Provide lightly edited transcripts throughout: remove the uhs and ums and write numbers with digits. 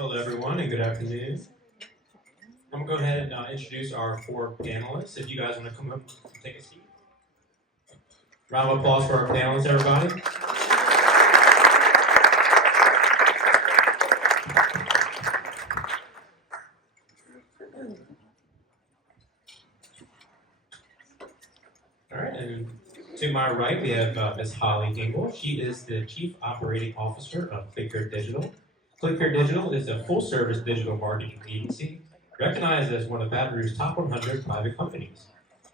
Hello, everyone, and good afternoon. I'm going to go ahead and introduce our four panelists. If you guys want to come up and take a seat. Round of applause for our panelists, everybody. All right, and to my right, we have Ms. Holly Dingle. She is the Chief Operating Officer of ClickCare Digital. ClickCare Digital is a full-service digital marketing agency recognized as one of Baton Rouge's top 100 private companies.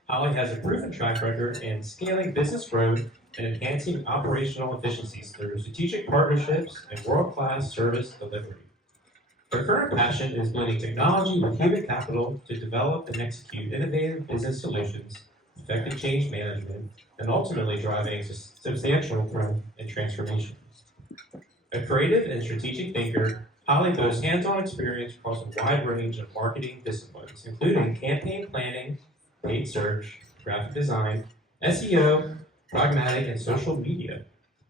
Holly has a proven track record in scaling business growth and enhancing operational efficiencies through strategic partnerships and world-class service delivery. Her current passion is blending technology with human capital to develop and execute innovative business solutions, effective change management, and ultimately driving substantial growth and transformation. A creative and strategic thinker, Holly boasts hands-on experience across a wide range of marketing disciplines, including campaign planning, paid search, graphic design, SEO, pragmatic, and social media.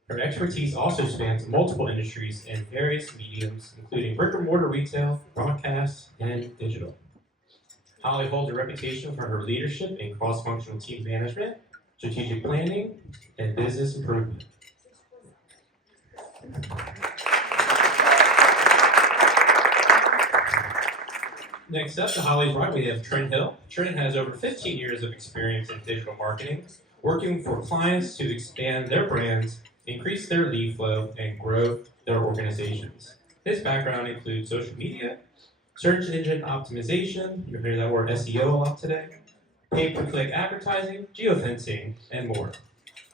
Her expertise also spans multiple industries and various mediums, including brick-and-mortar retail, broadcast, and digital. Holly holds a reputation for her leadership in cross-functional team management, strategic planning, and business improvement. Next up, to Holly's right, we have Trent Hill. Trent has over 15 years of experience in digital marketing, working for clients to expand their brands, increase their lead flow, and grow their organizations. His background includes social media, search engine optimization, you'll hear that word SEO a lot today, pay-per-click advertising, geofencing, and more.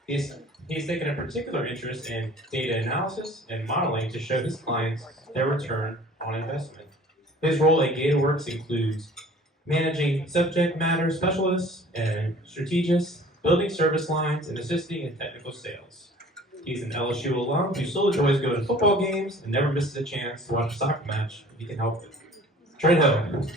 He's taken a particular interest in data analysis and modeling to show his clients their return on investment. His role at GatorWorks includes managing subject matter specialists and strategists, building service lines, and assisting in technical sales. He's an LSU alum who still enjoys going to football games and never misses a chance to watch a soccer match if he can help it. Trent Hill.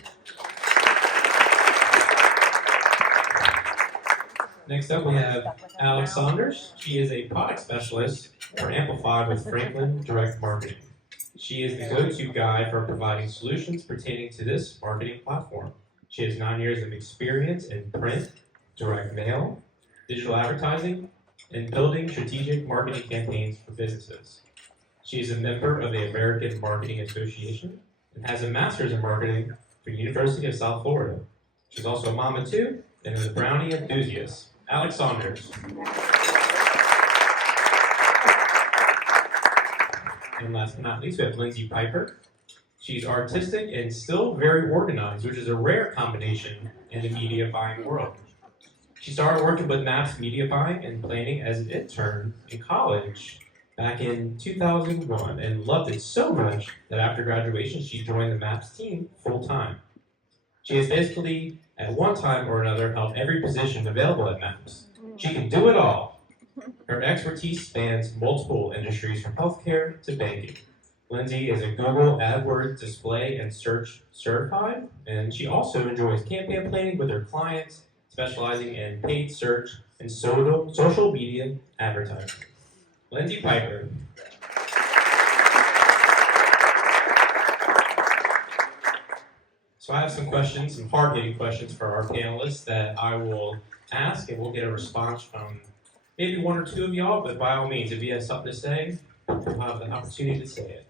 Next up, we have Alex Saunders. She is a product specialist for Amplify with Franklin Direct Marketing. She is the go-to guy for providing solutions pertaining to this marketing platform. She has 9 years of experience in print, direct mail, digital advertising, and building strategic marketing campaigns for businesses. She is a member of the American Marketing Association and has a master's in marketing from the University of South Florida. She's also a mom of two and is a brownie enthusiast. Alex Saunders. And last but not least, we have Lindsay Piper. She's artistic and still very organized, which is a rare combination in the media buying world. She started working with MAP's media buying and planning as an intern in college back in 2001 and loved it so much that after graduation, she joined the MAP's team full-time. She has basically, at one time or another, held every position available at MAPS. She can do it all. Her expertise spans multiple industries from healthcare to banking. Lindsay is a Google AdWords display and search certified, and she also enjoys campaign planning with her clients, specializing in paid search and social media advertising. Lindsay Piper. So I have some questions, some hard-hitting questions for our panelists that I will ask, and we'll get a response from maybe one or two of y'all, but by all means, if you have something to say, you'll have the opportunity to say it.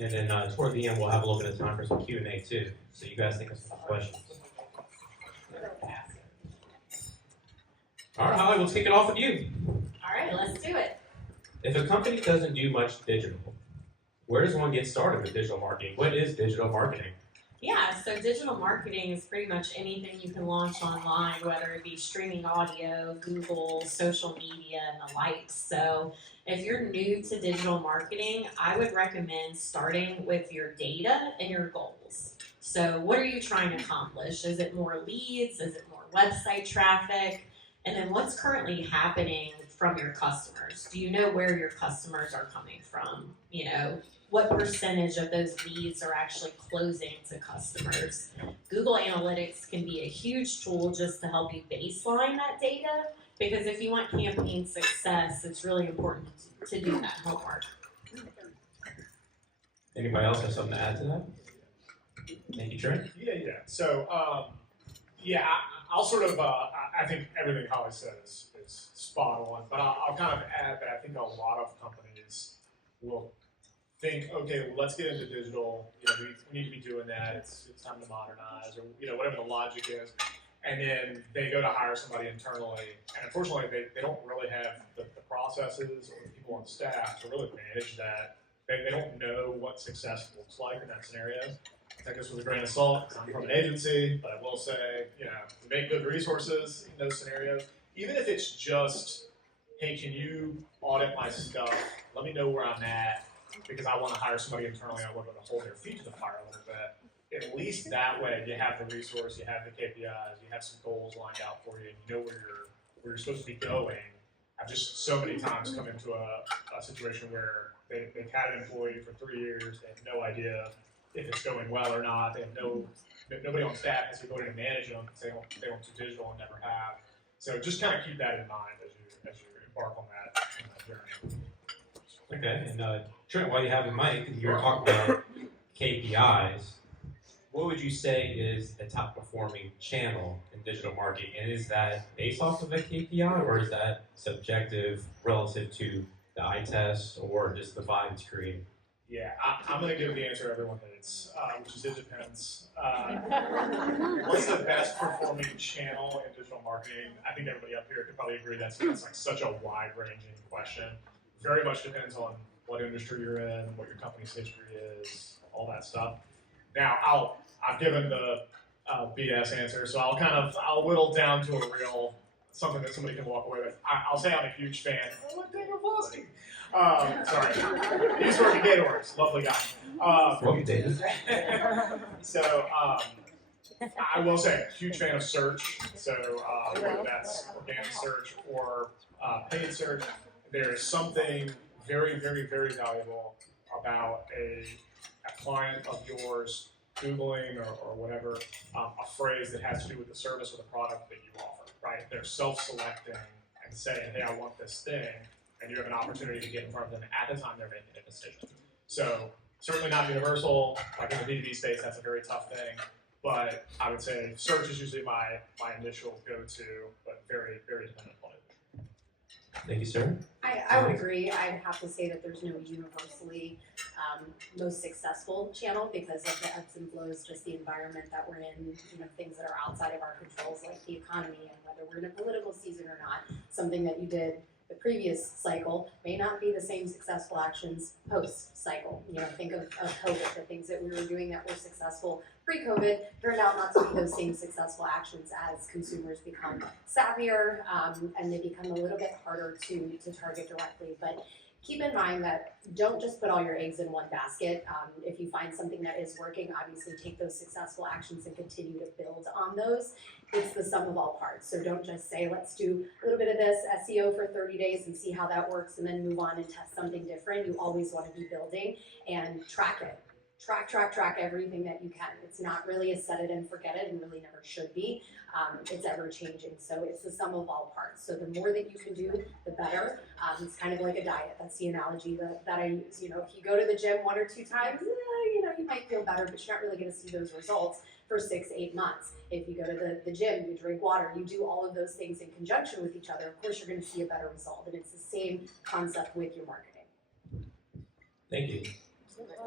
And then toward the end, we'll have a little bit of time for some Q&A too, so you guys think of some questions. All right, Holly, we'll kick it off with you. All right, let's do it. If a company doesn't do much digital, where does one get started with digital marketing? What is digital marketing? Yeah, so digital marketing is pretty much anything you can launch online, whether it be streaming audio, Google, social media, and the likes. So if you're new to digital marketing, I would recommend starting with your data and your goals. So what are you trying to accomplish? Is it more leads? Is it more website traffic? And then what's currently happening from your customers? Do you know where your customers are coming from? You know, what percentage of those leads are actually closing to customers? Google Analytics can be a huge tool just to help you baseline that data Because if you want campaign success, it's really important to do that homework. Anybody else have something to add to that? Thank you, Trent. Yeah. So, I'll sort of, I think everything Holly said is spot on, but I'll kind of add that I think a lot of companies will think, okay, well, let's get into digital. We need to be doing that. It's time to modernize, or whatever the logic is. And then they go to hire somebody internally, and unfortunately, they don't really have the processes or the people on staff to really manage that. They don't know what success looks like in that scenario. Take this with a grain of salt. I'm from an agency, but I will say, we make good resources in those scenarios. Even if it's just, hey, can you audit my stuff? Let me know where I'm at, because I want to hire somebody internally. I want to hold their feet to the fire a little bit. At least that way, you have the resource, you have the KPIs, you have some goals lined out for you, and you know where you're supposed to be going. I've just so many times come into a situation where they've had an employee for 3 years, they have no idea if it's going well or not. They have nobody on staff has the ability to manage them because they don't do digital and never have. So just kind of keep that in mind as you embark on that journey. Okay, and Trent, while you have the mic, you were talking about KPIs. What would you say is the top performing channel in digital marketing? And is that based off of a KPI, or is that subjective relative to the eye test or just the vibe it's creating? Yeah, I'm going to give the answer everyone hates, which is it depends. What's the best performing channel in digital marketing? I think everybody up here could probably agree that's like such a wide-ranging question. Very much depends on what industry you're in, what your company's history is, all that stuff. Now, I've given the BS answer, so I'll whittle down to a real something that somebody can walk away with. I'll say I'm a huge fan. Oh, Daniel Vossi. Sorry. He's working Gatorworks. Lovely guy. Welcome, David. So, I will say, huge fan of search. So, whether that's organic search or paid search, there is something very, very, very valuable about a client of yours Googling or whatever a phrase that has to do with the service or the product that you offer, right? They're self-selecting and saying, hey, I want this thing, and you have an opportunity to get in front of them at the time they're making a decision. So certainly not universal. Like in the B2B space, that's a very tough thing. But I would say search is usually my initial go-to, but very, very dependent on it. Thank you, sir. I would agree. I'd have to say that there's no universally most successful channel because of the ebbs and flows, just the environment that we're in, things that are outside of our controls, like the economy and whether we're in a political season or not. Something that you did the previous cycle may not be the same successful actions post-cycle. Think of COVID, the things that we were doing that were successful pre-COVID turned out not to be those same successful actions as consumers become savvier and they become a little bit harder to target directly. But keep in mind that don't just put all your eggs in one basket. If you find something that is working, obviously take those successful actions and continue to build on those. It's the sum of all parts. So don't just say, let's do a little bit of this SEO for 30 days and see how that works and then move on and test something different. You always want to be building and track it. Track everything that you can. It's not really a set it and forget it and really never should be. It's ever changing. So it's the sum of all parts. So the more that you can do, the better. It's kind of like a diet. That's the analogy that I use. If you go to the gym 1 or 2 times, you might feel better, but you're not really going to see those results for 6-8 months. If you go to the gym, you drink water, you do all of those things in conjunction with each other, of course you're going to see a better result. And it's the same concept with your marketing. Thank you.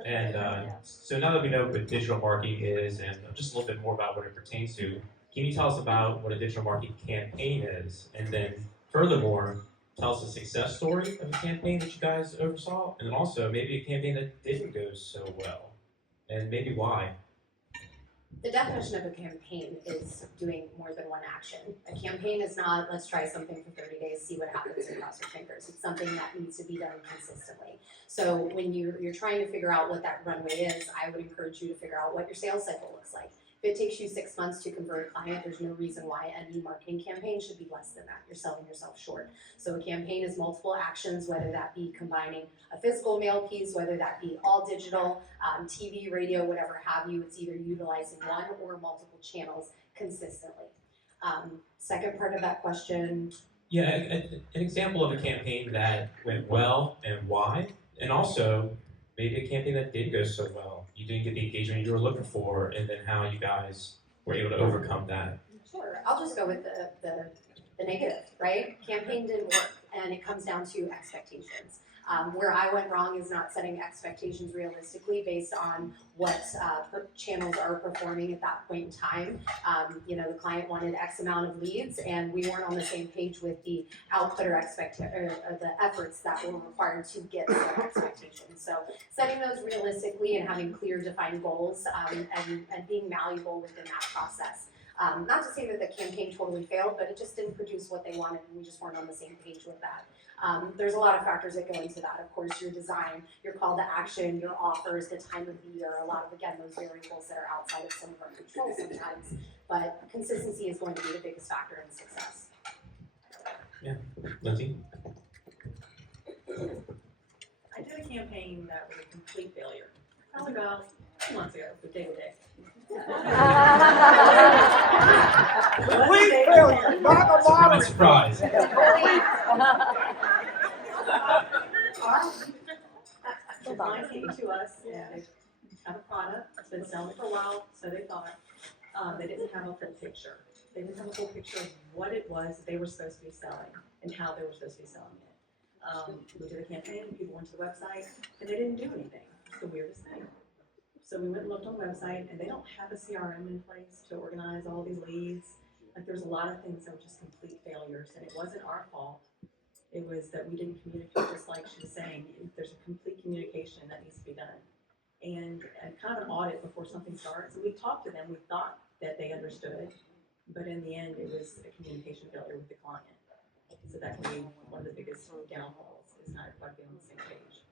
And so now that we know what digital marketing is and just a little bit more about what it pertains to, can you tell us about what a digital marketing campaign is? And then furthermore, tell us a success story of a campaign that you guys oversaw, and then also maybe a campaign that didn't go so well, and maybe why. The definition of a campaign is doing more than one action. A campaign is not, let's try something for 30 days, see what happens, and cross your fingers. It's something that needs to be done consistently. So when you're trying to figure out what that runway is, I would encourage you to figure out what your sales cycle looks like. If it takes you 6 months to convert a client, there's no reason why any marketing campaign should be less than that. You're selling yourself short. So a campaign is multiple actions, whether that be combining a physical mail piece, whether that be all digital, TV, radio, whatever have you. It's either utilizing one or multiple channels consistently. Second part of that question, Yeah, an example of a campaign that went well and why, and also maybe a campaign that did go so well. You didn't get the engagement you were looking for, and then how you guys were able to overcome that. Sure, I'll just go with the negative, right? Campaign didn't work, and it comes down to expectations. Where I went wrong is not setting expectations realistically based on what channels are performing at that point in time. The client wanted X amount of leads, and we weren't on the same page with the output or the efforts that were required to get said expectations. So setting those realistically and having clear, defined goals and being malleable within that process. Not to say that the campaign totally failed, but it just didn't produce what they wanted, and we just weren't on the same page with that. There's a lot of factors that go into that. Of course, your design, your call to action, your offers, the time of the year, a lot of, again, those variables that are outside of some of our control sometimes. But consistency is going to be the biggest factor in success. Yeah, Lindsay? I did a campaign that was a complete failure. Probably about 2 months ago with Day to Day. Complete failure, not a I'm moderate. surprised. The client came to us and they have a product that's been selling for a while, so they thought they didn't have a full picture. They didn't have a full picture of what it was that they were supposed to be selling and how they were supposed to be selling it. We did a campaign, people went to the website, and they didn't do anything. It's the weirdest thing. So we went and looked on the website, and they don't have a CRM in place to organize all these leads. Like, there's a lot of things that were just complete failures, and it wasn't our fault. It was that we didn't communicate, just like she was saying. There's a complete communication that needs to be done. And kind of an audit before something starts. And we talked to them, we thought that they understood, but in the end, it was a communication failure with the client. So that can be one of the biggest downfalls, is not everybody being on the same page.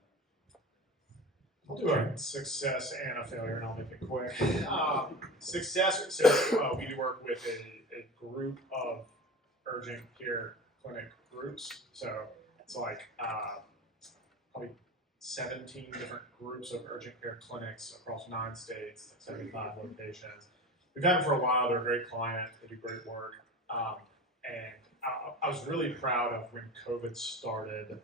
I'll do a success and a failure, and I'll make it quick. Success, so we do work with a group of urgent care clinic groups. So it's like probably 17 different groups of urgent care clinics across 9 states, 75 locations. We've had them for a while. They're a great client. They do great work. And I was really proud of when COVID started.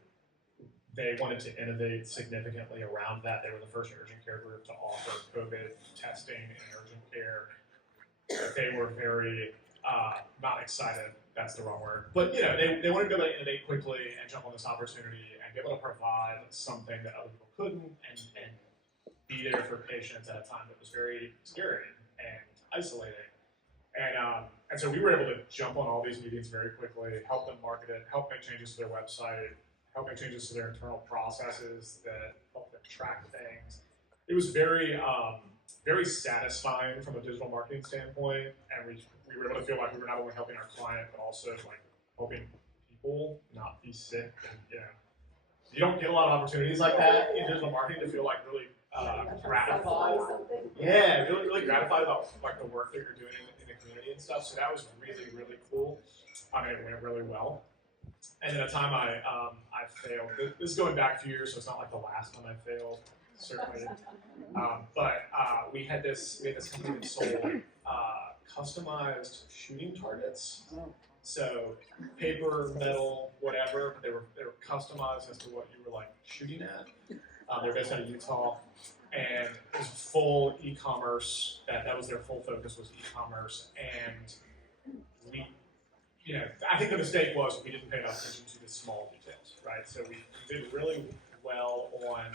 They wanted to innovate significantly around that. They were the first urgent care group to offer COVID testing in urgent care. They were very, not excited, that's the wrong word, but they wanted to be able to innovate quickly and jump on this opportunity and be able to provide something that other people couldn't and be there for patients at a time that was very scary and isolating. And so we were able to jump on all these meetings very quickly, help them market it, help make changes to their website, help make changes to their internal processes that help them track things. It was very, very satisfying from a digital marketing standpoint, and we were able to feel like we were not only helping our client, but also like helping people not be sick. And you don't get a lot of opportunities like that in digital marketing to feel like really gratified. Yeah, really gratified about like the work that you're doing in the community and stuff. So that was really, really cool. It went really well. And then a time I failed. This is going back a few years, so it's not like the last time I failed, certainly. But we had this company that sold customized shooting targets. So paper, metal, whatever, but they were customized as to what you were like shooting at. They're based out of Utah, and it was full e-commerce. That was their full focus, was e-commerce, and we. I think the mistake was we didn't pay enough attention to the small details, right? So we did really well on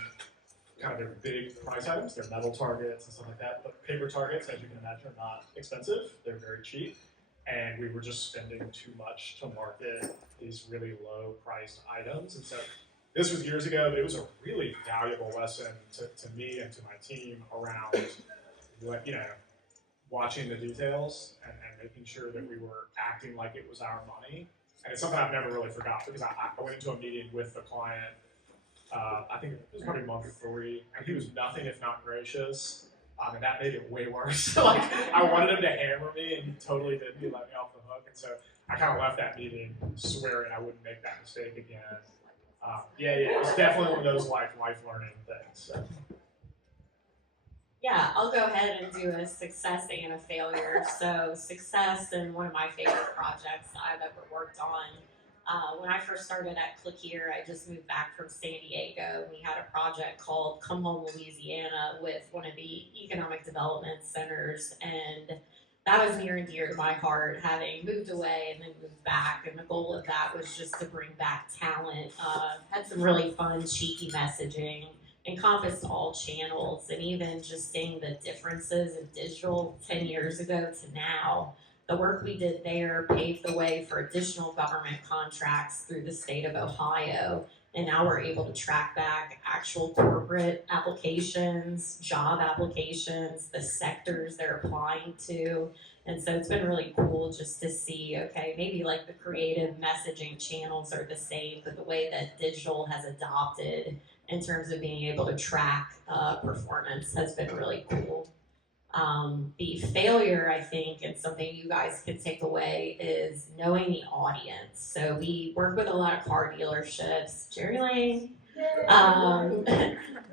kind of their big price items, their metal targets and stuff like that. But paper targets, as you can imagine, are not expensive. They're very cheap. And we were just spending too much to market these really low priced items. And so this was years ago, but it was a really valuable lesson to me and to my team around what, watching the details and making sure that we were acting like it was our money. And it's something I've never really forgot, because I went into a meeting with the client, I think it was probably month 3, and he was nothing if not gracious. And that made it way worse. Like, I wanted him to hammer me, and he totally didn't. He let me off the hook. And so I kind of left that meeting swearing I wouldn't make that mistake again. It was definitely one of those life learning things. So. Yeah, I'll go ahead and do a success and a failure. So success, and one of my favorite projects I've ever worked on, When I first started at Click Here, I just moved back from San Diego. We had a project called Come Home Louisiana with one of the economic development centers, and that was near and dear to my heart, having moved away and then moved back. And the goal of that was just to bring back talent. Had some really fun, cheeky messaging, encompassed all channels, and even just seeing the differences in digital 10 years ago to now. The work we did there paved the way for additional government contracts through the state of Ohio. And now we're able to track back actual corporate applications, job applications, the sectors they're applying to. And so it's been really cool just to see, okay, maybe like the creative messaging channels are the same, but the way that digital has adopted in terms of being able to track performance has been really cool. The failure, I think, and something you guys can take away is knowing the audience. So we work with a lot of car dealerships, Jerry Lane,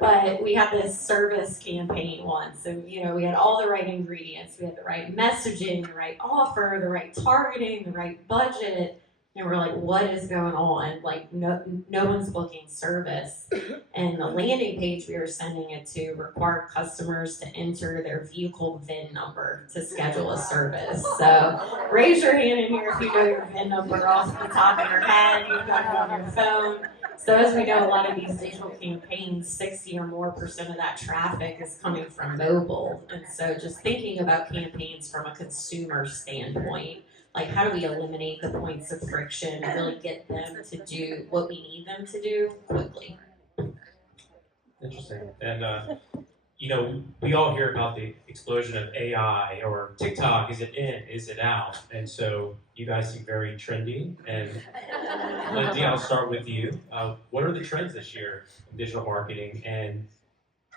but we had this service campaign once, and we had all the right ingredients. We had the right messaging, the right offer, the right targeting, the right budget. And we're like, what is going on? Like, no one's booking service. And the landing page we were sending it to required customers to enter their vehicle VIN number to schedule a service. So raise your hand in here if you know your VIN number off the top of your head. You've got it on your phone. So as we know, a lot of these digital campaigns, 60 or more % of that traffic is coming from mobile. And so just thinking about campaigns from a consumer standpoint, like how do we eliminate the points of friction and really get them to do what we need them to do quickly? Interesting. And, we all hear about the explosion of AI or TikTok. Is it in? Is it out? And so you guys seem very trendy. And Lindsay, I'll start with you. What are the trends this year in digital marketing? And,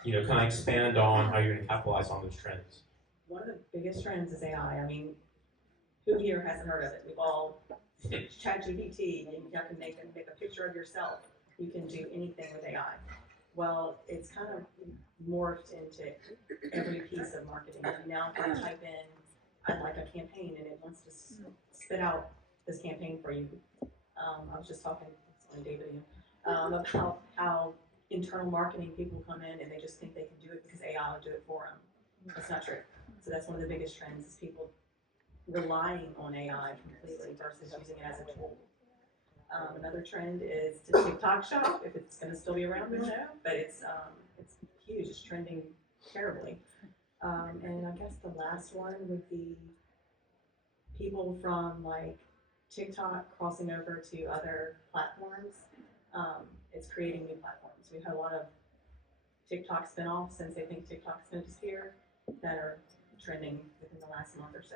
kind of expand on how you're going to capitalize on those trends. One of the biggest trends is AI. I mean, who here hasn't heard of it? We've all ChatGPT. You can make a picture of yourself. You can do anything with AI. Well, it's kind of morphed into every piece of marketing. Now, if I type in, I'd like a campaign, and it wants to spit out this campaign for you. I was just talking to David about how internal marketing people come in and they just think they can do it because AI will do it for them. That's not true. So that's one of the biggest trends is people relying on AI completely versus using it as a tool. Another trend is to TikTok shop, if it's going to still be around, we don't know, but it's huge, it's trending terribly. And I guess the last one would be people from like TikTok crossing over to other platforms. It's creating new platforms. We've had a lot of TikTok spinoffs since they think TikTok's going to disappear that are trending within the last month or so.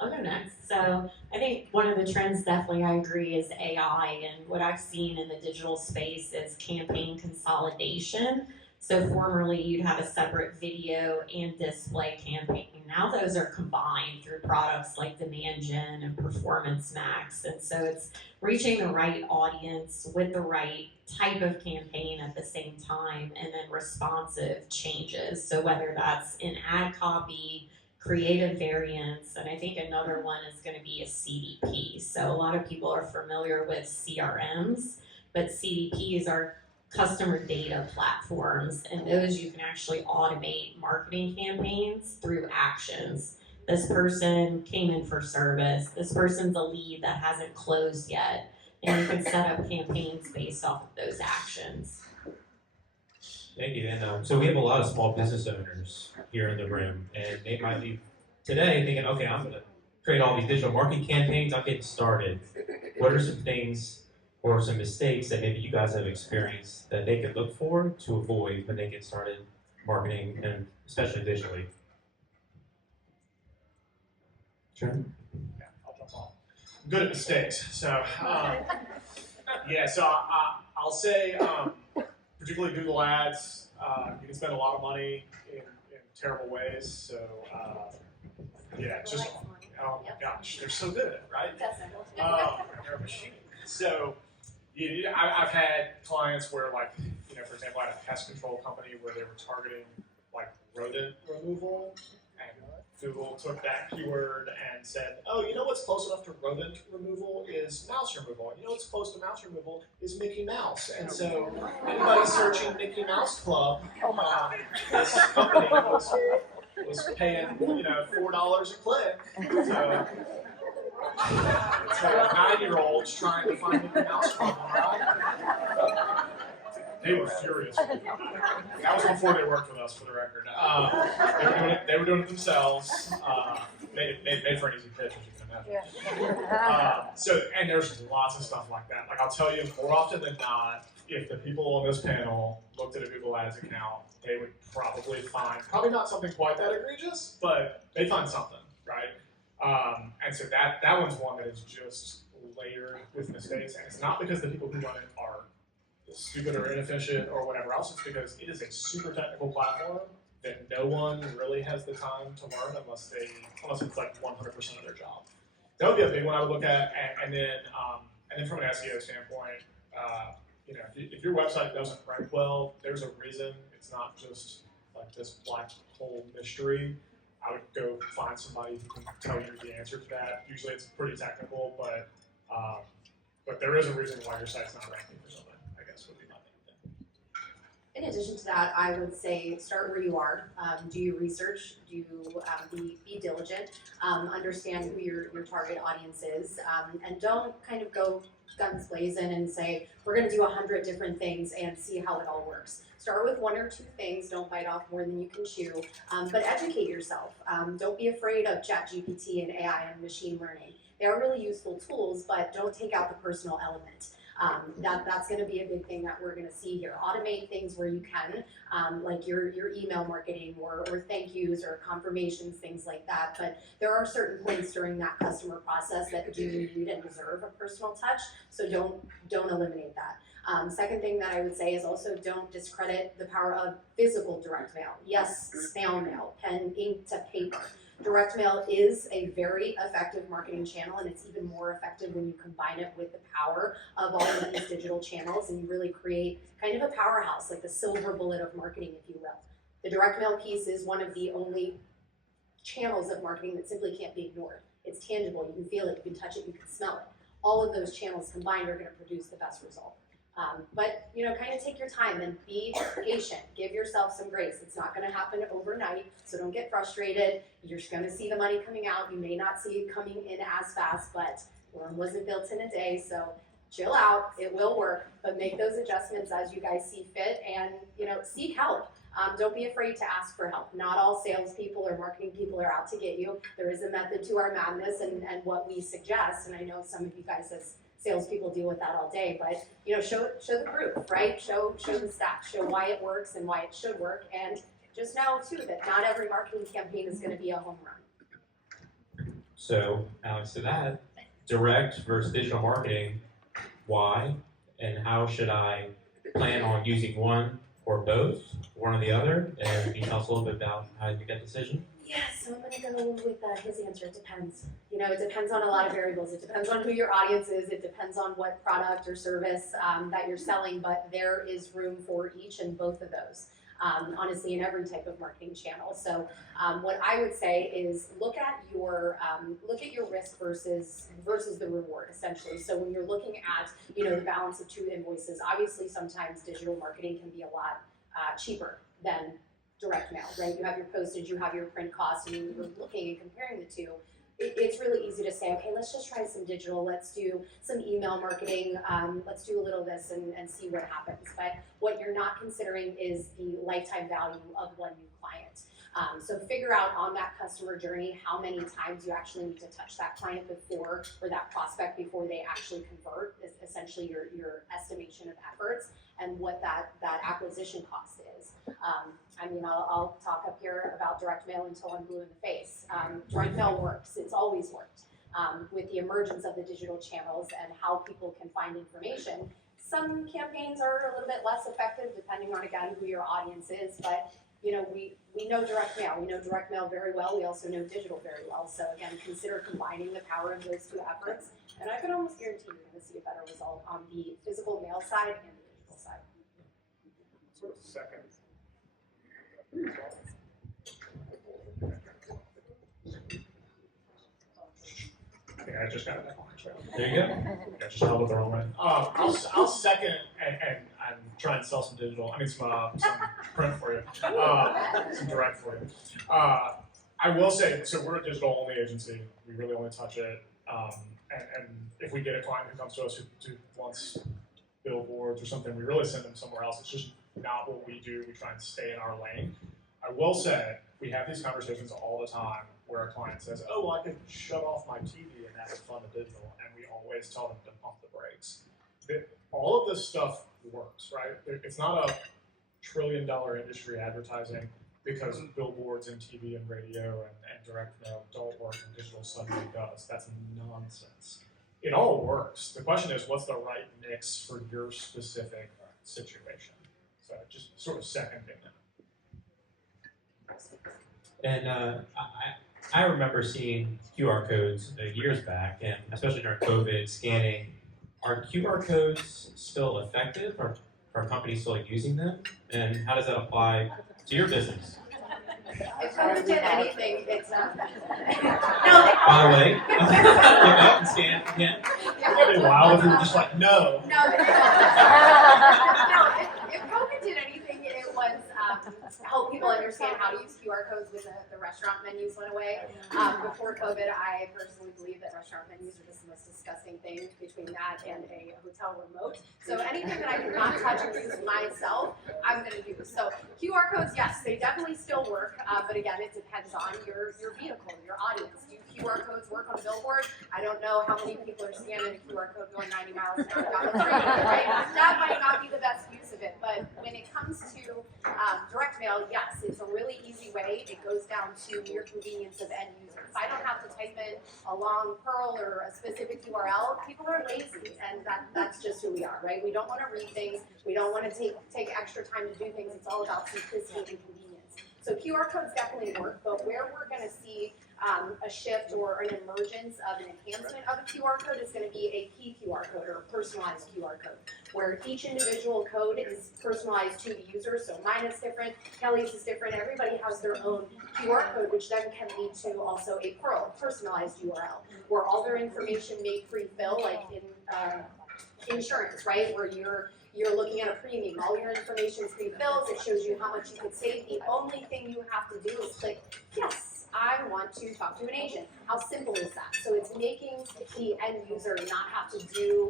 I'll go next. So I think one of the trends definitely I agree is AI, and what I've seen in the digital space is campaign consolidation. So formerly you'd have a separate video and display campaign. Now those are combined through products like Demand Gen and Performance Max. And so it's reaching the right audience with the right type of campaign at the same time, and then responsive changes. So whether that's in ad copy, creative variants, and I think another one is going to be a CDP. So a lot of people are familiar with CRMs, but CDPs are customer data platforms, and those you can actually automate marketing campaigns through actions. This person came in for service, this person's a lead that hasn't closed yet, and you can set up campaigns based off of those actions. Thank you. And so we have a lot of small business owners here in the room, and they might be today thinking, okay, I'm going to create all these digital marketing campaigns, I'm getting started. What are some things or some mistakes that maybe you guys have experienced that they could look for to avoid when they get started marketing, and especially digitally? Sure. Yeah, I'll jump off. I'm good at mistakes. So, I'll say, particularly Google Ads, you can spend a lot of money in terrible ways. So, oh my gosh, they're so good at it, right? They're a machine. So, I've had clients where, like, for example, I had a pest control company where they were targeting like rodent removal, and Google took that keyword and said, oh, you know what's close enough to rodent removal is mouse removal. And you know what's close to mouse removal is Mickey Mouse. And so anybody searching Mickey Mouse Club, this company was paying, $4 a click. So it's like 9-year-olds trying to find Mickey Mouse Club, right? They were furious. That was before they worked with us, for the record. They were doing it themselves. Made for an easy pitch, as you can imagine. And there's lots of stuff like that. Like, I'll tell you, more often than not, if the people on this panel looked at a Google Ads account, they would probably find, probably not something quite that egregious, but they'd find something, right? And so that one's one that is just layered with mistakes, and it's not because the people who run it are stupid or inefficient or whatever else. It's because it is a super technical platform that no one really has the time to learn unless it's like 100% of their job. That would be a big one I would look at, and then from an SEO standpoint, if your website doesn't rank well, there's a reason. It's not just like this black hole mystery. I would go find somebody who can tell you the answer to that. Usually it's pretty technical, but there is a reason why your site's not ranking for something, I guess would be my main thing. In addition to that, I would say start where you are. Do your research, be diligent, understand who your target audience is, and don't kind of go guns blazing and say, we're gonna do 100 different things and see how it all works. Start with 1 or 2 things, don't bite off more than you can chew, but educate yourself. Don't be afraid of ChatGPT and AI and machine learning. They are really useful tools, but don't take out the personal element. That's going to be a big thing that we're going to see here. Automate things where you can, like your email marketing or thank yous or confirmations, things like that. But there are certain points during that customer process that do need and deserve a personal touch, so don't eliminate that. Second thing that I would say is also don't discredit the power of physical direct mail. Yes, snail mail, pen, ink to paper. Direct mail is a very effective marketing channel, and it's even more effective when you combine it with the power of all of these digital channels, and you really create kind of a powerhouse, like the silver bullet of marketing, if you will. The direct mail piece is one of the only channels of marketing that simply can't be ignored. It's tangible, you can feel it, you can touch it, you can smell it. All of those channels combined are going to produce the best result. But kind of take your time and be patient. Give yourself some grace. It's not going to happen overnight, so don't get frustrated. You're just going to see the money coming out. You may not see it coming in as fast, but Rome wasn't built in a day, so chill out. It will work, but make those adjustments as you guys see fit, and seek help. Don't be afraid to ask for help. Not all salespeople or marketing people are out to get you. There is a method to our madness and what we suggest, and I know some of you guys as salespeople deal with that all day, but show the proof, right? Show the stats, show why it works and why it should work, and just know too that not every marketing campaign is going to be a home run. So, Alex, to that, direct versus digital marketing, why and how should I plan on using one or both, one or the other? And can you tell us a little bit about how you make that decision? Yes, so I'm going to go with his answer. It depends. It depends on a lot of variables. It depends on who your audience is. It depends on what product or service that you're selling, but there is room for each and both of those. Honestly, in every type of marketing channel. So what I would say is look at your risk versus the reward, essentially. So when you're looking at the balance of 2 invoices, obviously sometimes digital marketing can be a lot cheaper than direct mail, right? You have your postage, you have your print costs, and you're looking and comparing the two. It's really easy to say, okay, let's just try some digital, let's do some email marketing, let's do a little of this and see what happens. But what you're not considering is the lifetime value of one new client. So figure out on that customer journey how many times you actually need to touch that client before, or that prospect before they actually convert, is essentially your estimation of efforts and what that acquisition cost is. I'll talk up here about direct mail until I'm blue in the face. Direct mail works, it's always worked. With the emergence of the digital channels and how people can find information, some campaigns are a little bit less effective depending on, again, who your audience is, but we know direct mail. We know direct mail very well. We also know digital very well. So again, consider combining the power of those 2 efforts, and I can almost guarantee you're going to see a better result on the physical mail side and the digital side. Sort of second. I just got that on trail. There you go. I just held it the wrong way. I'll second and try and sell some digital. I mean some print for you, some direct for you. I will say, so we're a digital only agency. We really only touch it. And if we get a client who comes to us who wants billboards or something, we really send them somewhere else. It's just not what we do. We try and stay in our lane. I will say, we have these conversations all the time where a client says, oh, well, I could shut off my TV and have it fund the digital, and we always tell them to pump the brakes. All of this stuff works, right? It's not a trillion-dollar industry advertising because billboards and TV and radio and direct mail don't work and digital suddenly does. That's nonsense. It all works. The question is, what's the right mix for your specific situation? So just sort of seconding that. And I remember seeing QR codes years back, and especially during COVID, scanning. Are QR codes still effective? Are companies still using them? And how does that apply to your business? If COVID did anything, it's By the way, look up and scan again. It'd be wild if we were just like, no. No, if COVID did anything, it was help people understand how to use QR codes when the restaurant menus went away. Before COVID, I personally believe that restaurant menus are just the most disgusting thing between that and a hotel remote. So anything that I cannot touch and use myself, I'm going to use. So QR codes, yes, they definitely still work, but again, it depends on your vehicle, your audience. Do QR codes work on a billboard? I don't know how many people are scanning a QR code going 90 miles an hour down the street, right? That might not be the best use of it, but when it comes to direct mail, yes, it's a really easy way. It goes down to your convenience of end users. If I don't have to type in a long URL or a specific URL, people are lazy, and that's just who we are, right? We don't want to read things. We don't want to take extra time to do things. It's all about simplicity and convenience. So QR codes definitely work, but where we're going to see a shift or an emergence of an enhancement of a QR code is going to be a key QR code or a personalized QR code, where each individual code is personalized to the user. So mine is different, Kelly's is different. Everybody has their own QR code, which then can lead to also a personalized URL, where all their information may pre-fill, like in insurance, right, where you're looking at a premium, all your information is pre-filled, it shows you how much you could save. The only thing you have to do is click, yes, I want to talk to an agent. How simple is that? So it's making the end user not have to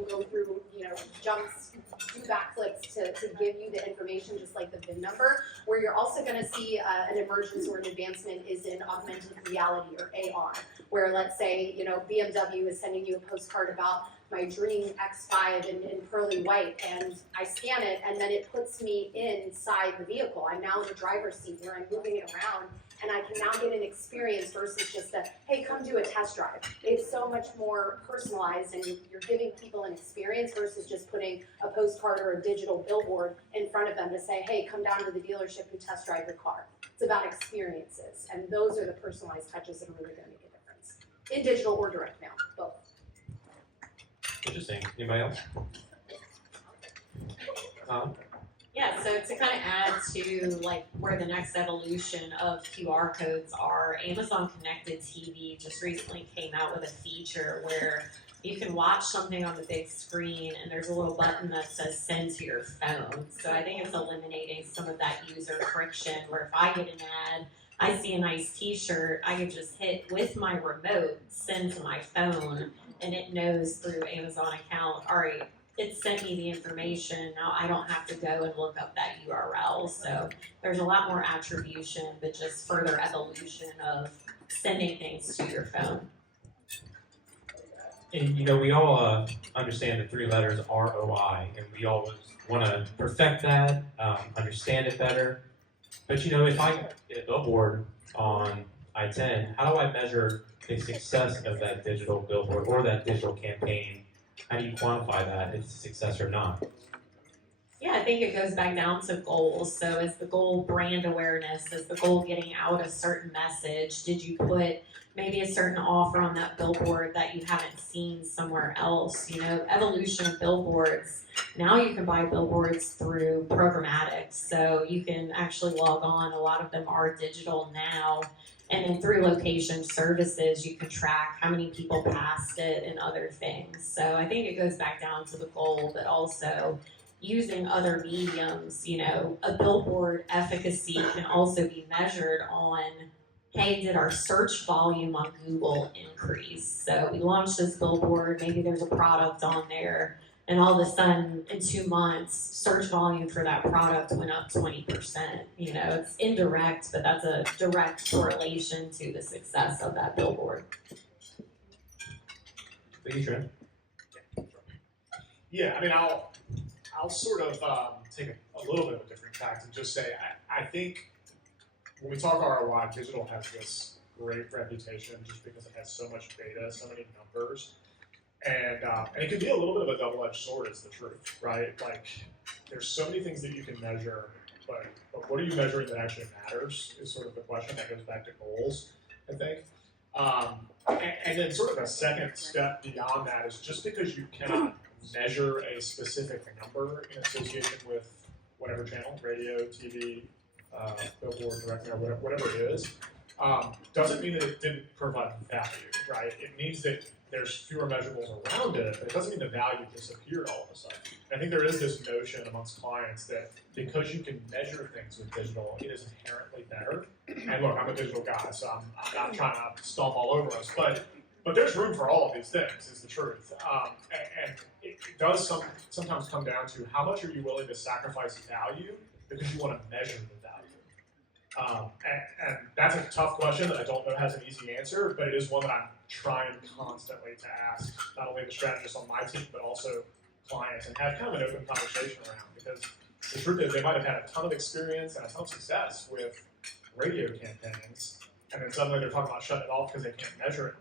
go through, jumps, do backflips to give you the information, just like the VIN number. Where you're also going to see an emergence or an advancement is in augmented reality, or AR, where let's say, BMW is sending you a postcard about my dream X5 in pearly white, and I scan it, and then it puts me inside the vehicle. I'm now in the driver's seat where I'm moving it around, and I can now get an experience versus just a, hey, come do a test drive. It's so much more personalized, and you're giving people an experience versus just putting a postcard or a digital billboard in front of them to say, hey, come down to the dealership and test drive your car. It's about experiences, and those are the personalized touches that are really going to make a difference in digital or direct mail, both. Interesting. Anybody else? Yeah, so to kind of add to like where the next evolution of QR codes are, Amazon Connected TV just recently came out with a feature where you can watch something on the big screen and there's a little button that says send to your phone. So I think it's eliminating some of that user friction where if I get an ad, I see a nice t-shirt, I can just hit with my remote, send to my phone, and it knows through Amazon account, all right, it sent me the information, now I don't have to go and look up that URL. So there's a lot more attribution, but just further evolution of sending things to your phone. And we all understand the three letters ROI, and we always want to perfect that, understand it better. But if I get a billboard on I-10, how do I measure the success of that digital billboard or that digital campaign? How do you quantify that, if it's a success or not? Yeah, I think it goes back down to goals. So is the goal brand awareness? Is the goal getting out a certain message? Did you put maybe a certain offer on that billboard that you haven't seen somewhere else? Evolution of billboards. Now you can buy billboards through programmatic. So you can actually log on. A lot of them are digital now. And then through location services, you can track how many people passed it and other things. So I think it goes back down to the goal, but also using other mediums. A billboard efficacy can also be measured on, hey, did our search volume on Google increase? So we launched this billboard, maybe there's a product on there, and all of a sudden, in 2 months, search volume for that product went up 20%. It's indirect, but that's a direct correlation to the success of that billboard. Thank you, Trent. Yeah, I mean, I'll sort of take a little bit of a different tact and just say I think when we talk ROI, digital has this great reputation just because it has so much data, so many numbers. And it can be a little bit of a double-edged sword, it's the truth, right? Like, there's so many things that you can measure, but what are you measuring that actually matters is sort of the question that goes back to goals, I think. And then sort of a second step beyond that is just because you cannot measure a specific number in association with whatever channel, radio, TV, billboard, direct mail, whatever it is, doesn't mean that it didn't provide value, right? It means that there's fewer measurables around it, but it doesn't mean the value disappeared all of a sudden. And I think there is this notion amongst clients that because you can measure things with digital, it is inherently better. And look, I'm a digital guy, so I'm not trying to stomp all over us, but there's room for all of these things, is the truth. And it does sometimes come down to how much are you willing to sacrifice value because you want to measure the value. And that's a tough question that I don't know has an easy answer, but it is one that I'm trying constantly to ask not only the strategists on my team, but also clients, and have kind of an open conversation around, because the truth is they might have had a ton of experience and a ton of success with radio campaigns, and then suddenly they're talking about shutting it off because they can't measure it.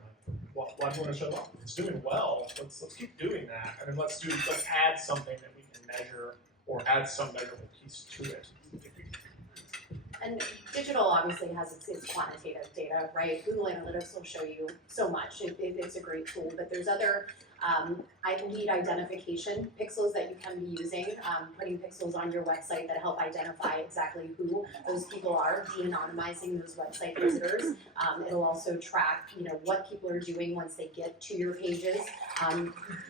Why do you want to shut it off? It's doing well. Let's keep doing that, and then let's add something that we can measure or add some measurable piece to it. And digital obviously has its quantitative data, right? Google Analytics will show you so much. It's a great tool, but there's other lead identification pixels that you can be using, putting pixels on your website that help identify exactly who those people are, de-anonymizing those website visitors. It'll also track, what people are doing once they get to your pages.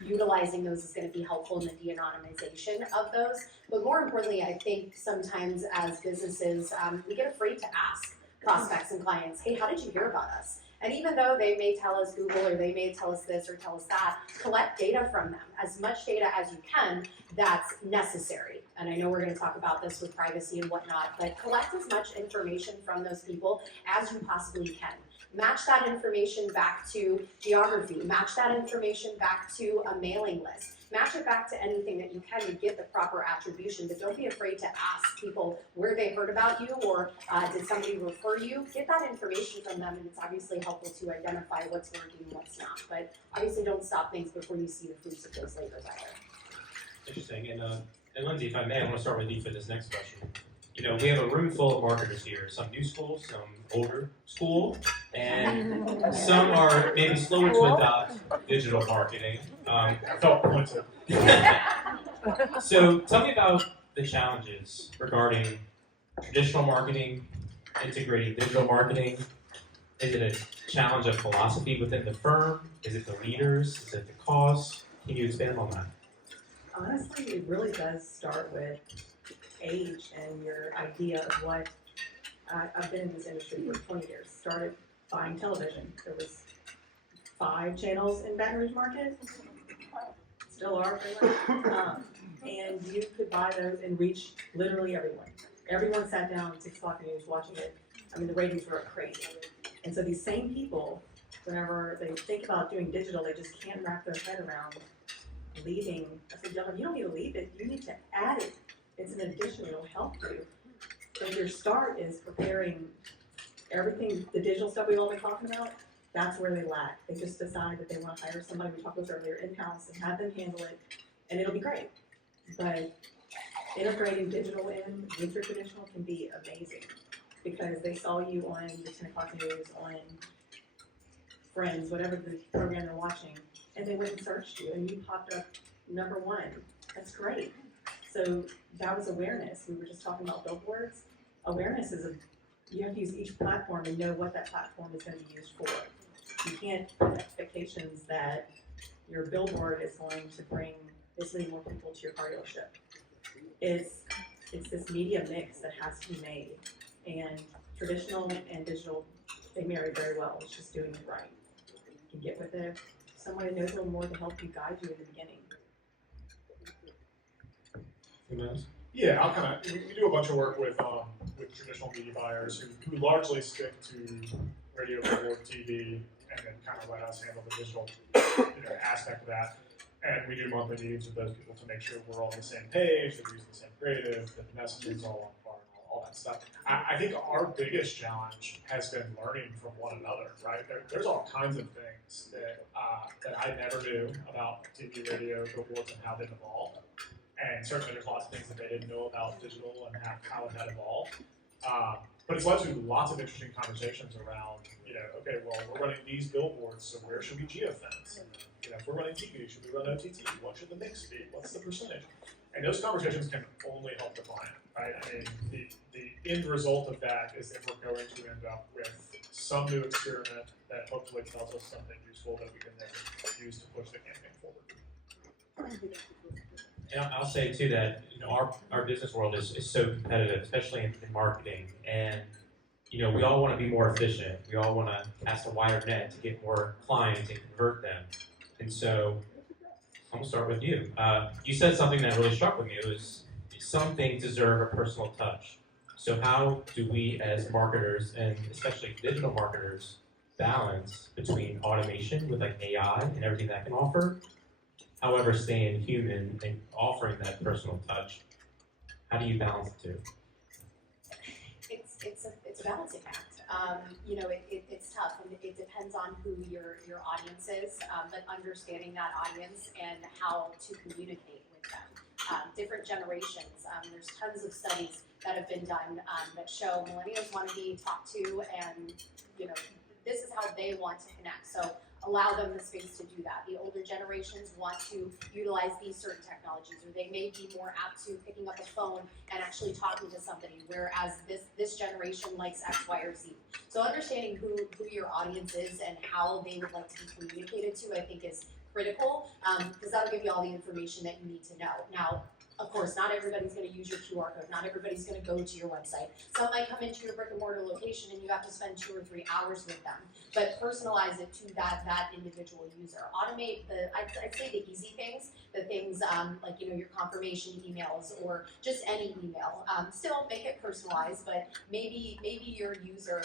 Utilizing those is going to be helpful in the de-anonymization of those. But more importantly, I think sometimes as businesses, we get afraid to ask prospects and clients, hey, how did you hear about us? And even though they may tell us Google, or they may tell us this or tell us that, collect data from them, as much data as you can that's necessary. And I know we're going to talk about this with privacy and whatnot, but collect as much information from those people as you possibly can. Match that information back to geography, match that information back to a mailing list. Match it back to anything that you can to get the proper attribution, but don't be afraid to ask people where they heard about you, or did somebody refer you. Get that information from them, and it's obviously helpful to identify what's working and what's not. But obviously don't stop things before you see the fruits of those labors either. Interesting. And Lindsay, if I may, I want to start with you for this next question. We have a room full of marketers here, some new school, some older school, and some are maybe slower to adopt digital marketing. I felt pointed. So tell me about the challenges regarding traditional marketing, integrating digital marketing. Is it a challenge of philosophy within the firm? Is it the leaders? Is it the cost? Can you expand on that? Honestly, it really does start with age and your idea of what. I've been in this industry for 20 years. Started buying television. There was 5 channels in Baton Rouge Market. Still are, and you could buy those and reach literally everyone. Everyone sat down at 6 o'clock and was watching it. I mean, the ratings were crazy. And so these same people, whenever they think about doing digital, they just can't wrap their head around leaving. I said, you don't need to leave it. You need to add it. It's an addition. It'll help you. But your start is preparing everything, the digital stuff we've all been talking about. That's where they lack. They just decide that they want to hire somebody, we talked about earlier, in-house, and have them handle it, and it'll be great. But integrating digital in with your traditional can be amazing, because they saw you on the 10 o'clock news, on Friends, whatever the program they're watching, and they went and searched you, and you popped up #1. That's great. So that was awareness. We were just talking about billboards. Awareness is you have to use each platform and know what that platform is gonna be used for. You can't put expectations that your billboard is going to bring this many more people to your car dealership. It's this media mix that has to be made, and traditional and digital, they marry very well. It's just doing it right. You can get with it. Someone who knows a little more to help you guide you in the beginning. Who knows? Yeah, I'll kind of, we do a bunch of work with traditional media buyers who largely stick to radio, billboard, TV, and then kind of let us handle the digital aspect of that. And we do monthly meetings with those people to make sure we're all on the same page, that we're using the same creative, that the messaging's all on par, and all that stuff. I think our biggest challenge has been learning from one another, right? There's all kinds of things that I never knew about TV, radio, billboards, and how they've evolved. And certainly there's lots of things that they didn't know about digital and how it had evolved. But it's led to lots of interesting conversations around, okay, well, we're running these billboards, so where should we geofence? And, if we're running TV, should we run OTT? What should the mix be? What's the percentage? And those conversations can only help the client, right? I mean, the end result of that is that we're going to end up with some new experiment that hopefully tells us something useful that we can then use to push the campaign forward. And I'll say too that our business world is so competitive, especially in marketing, and we all want to be more efficient. We all want to cast a wider net to get more clients and convert them. And so I'm gonna start with you. You said something that really struck with me. It was some things deserve a personal touch. So how do we as marketers, and especially digital marketers, balance between automation with like AI and everything that can offer, however staying human and offering that personal touch? How do you balance the two? It's a balancing act. It's tough, and it depends on who your audience is, but understanding that audience and how to communicate with them. Different generations. There's tons of studies that have been done that show millennials want to be talked to, and this is how they want to connect. So allow them the space to do that. The older generations want to utilize these certain technologies, or they may be more apt to picking up a phone and actually talking to somebody, whereas this generation likes X, Y, or Z. So understanding who your audience is and how they would like to be communicated to, I think, is critical, because that'll give you all the information that you need to know. Now, of course, not everybody's going to use your QR code. Not everybody's going to go to your website. Some might come into your brick and mortar location and you have to spend 2 or 3 hours with them. But personalize it to that individual user. Automate I'd say the easy things, the things like your confirmation emails or just any email. Still make it personalized, but maybe your user,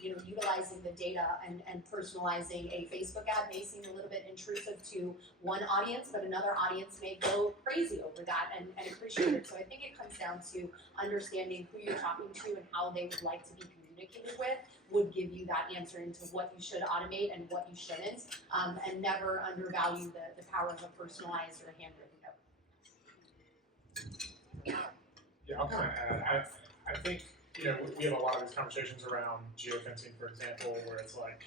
utilizing the data and personalizing a Facebook ad may seem a little bit intrusive to one audience, but another audience may go crazy over that and appreciate it. So I think it comes down to understanding who you're talking to and how they would like to be communicated with would give you that answer into what you should automate and what you shouldn't, and never undervalue the power of a personalized or a handwritten note. Yeah, I'll kind of add, I think, we have a lot of these conversations around geofencing, for example, where it's like,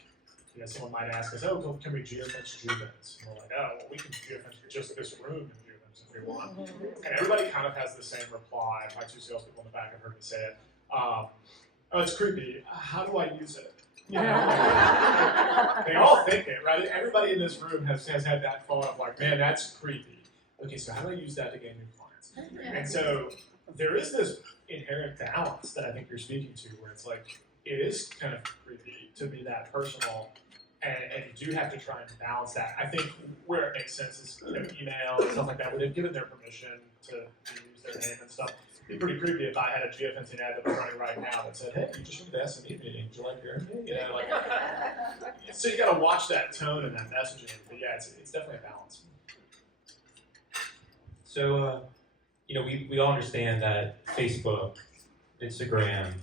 someone might ask us, oh, can we geofence juvens? And we're like, oh, well, we can geofence just this room in juvens if we want. And everybody kind of has the same reply. My 2 salespeople in the back have heard me say it. Oh, it's creepy. How do I use it? They all think it, right? Everybody in this room has had that thought of like, man, that's creepy. Okay, so how do I use that to gain new clients? And so there is this inherent balance that I think you're speaking to, where it's like, it is kind of creepy to be that personal, and you do have to try and balance that. I think where it makes sense is, email and stuff like that, where they've given their permission to use their name and stuff. It'd be pretty creepy if I had a geofencing ad that was running right now that said, hey, you just went to the SME meeting, would you like your so you gotta watch that tone and that messaging, but yeah, it's definitely a balance. So, we all understand that Facebook, Instagram,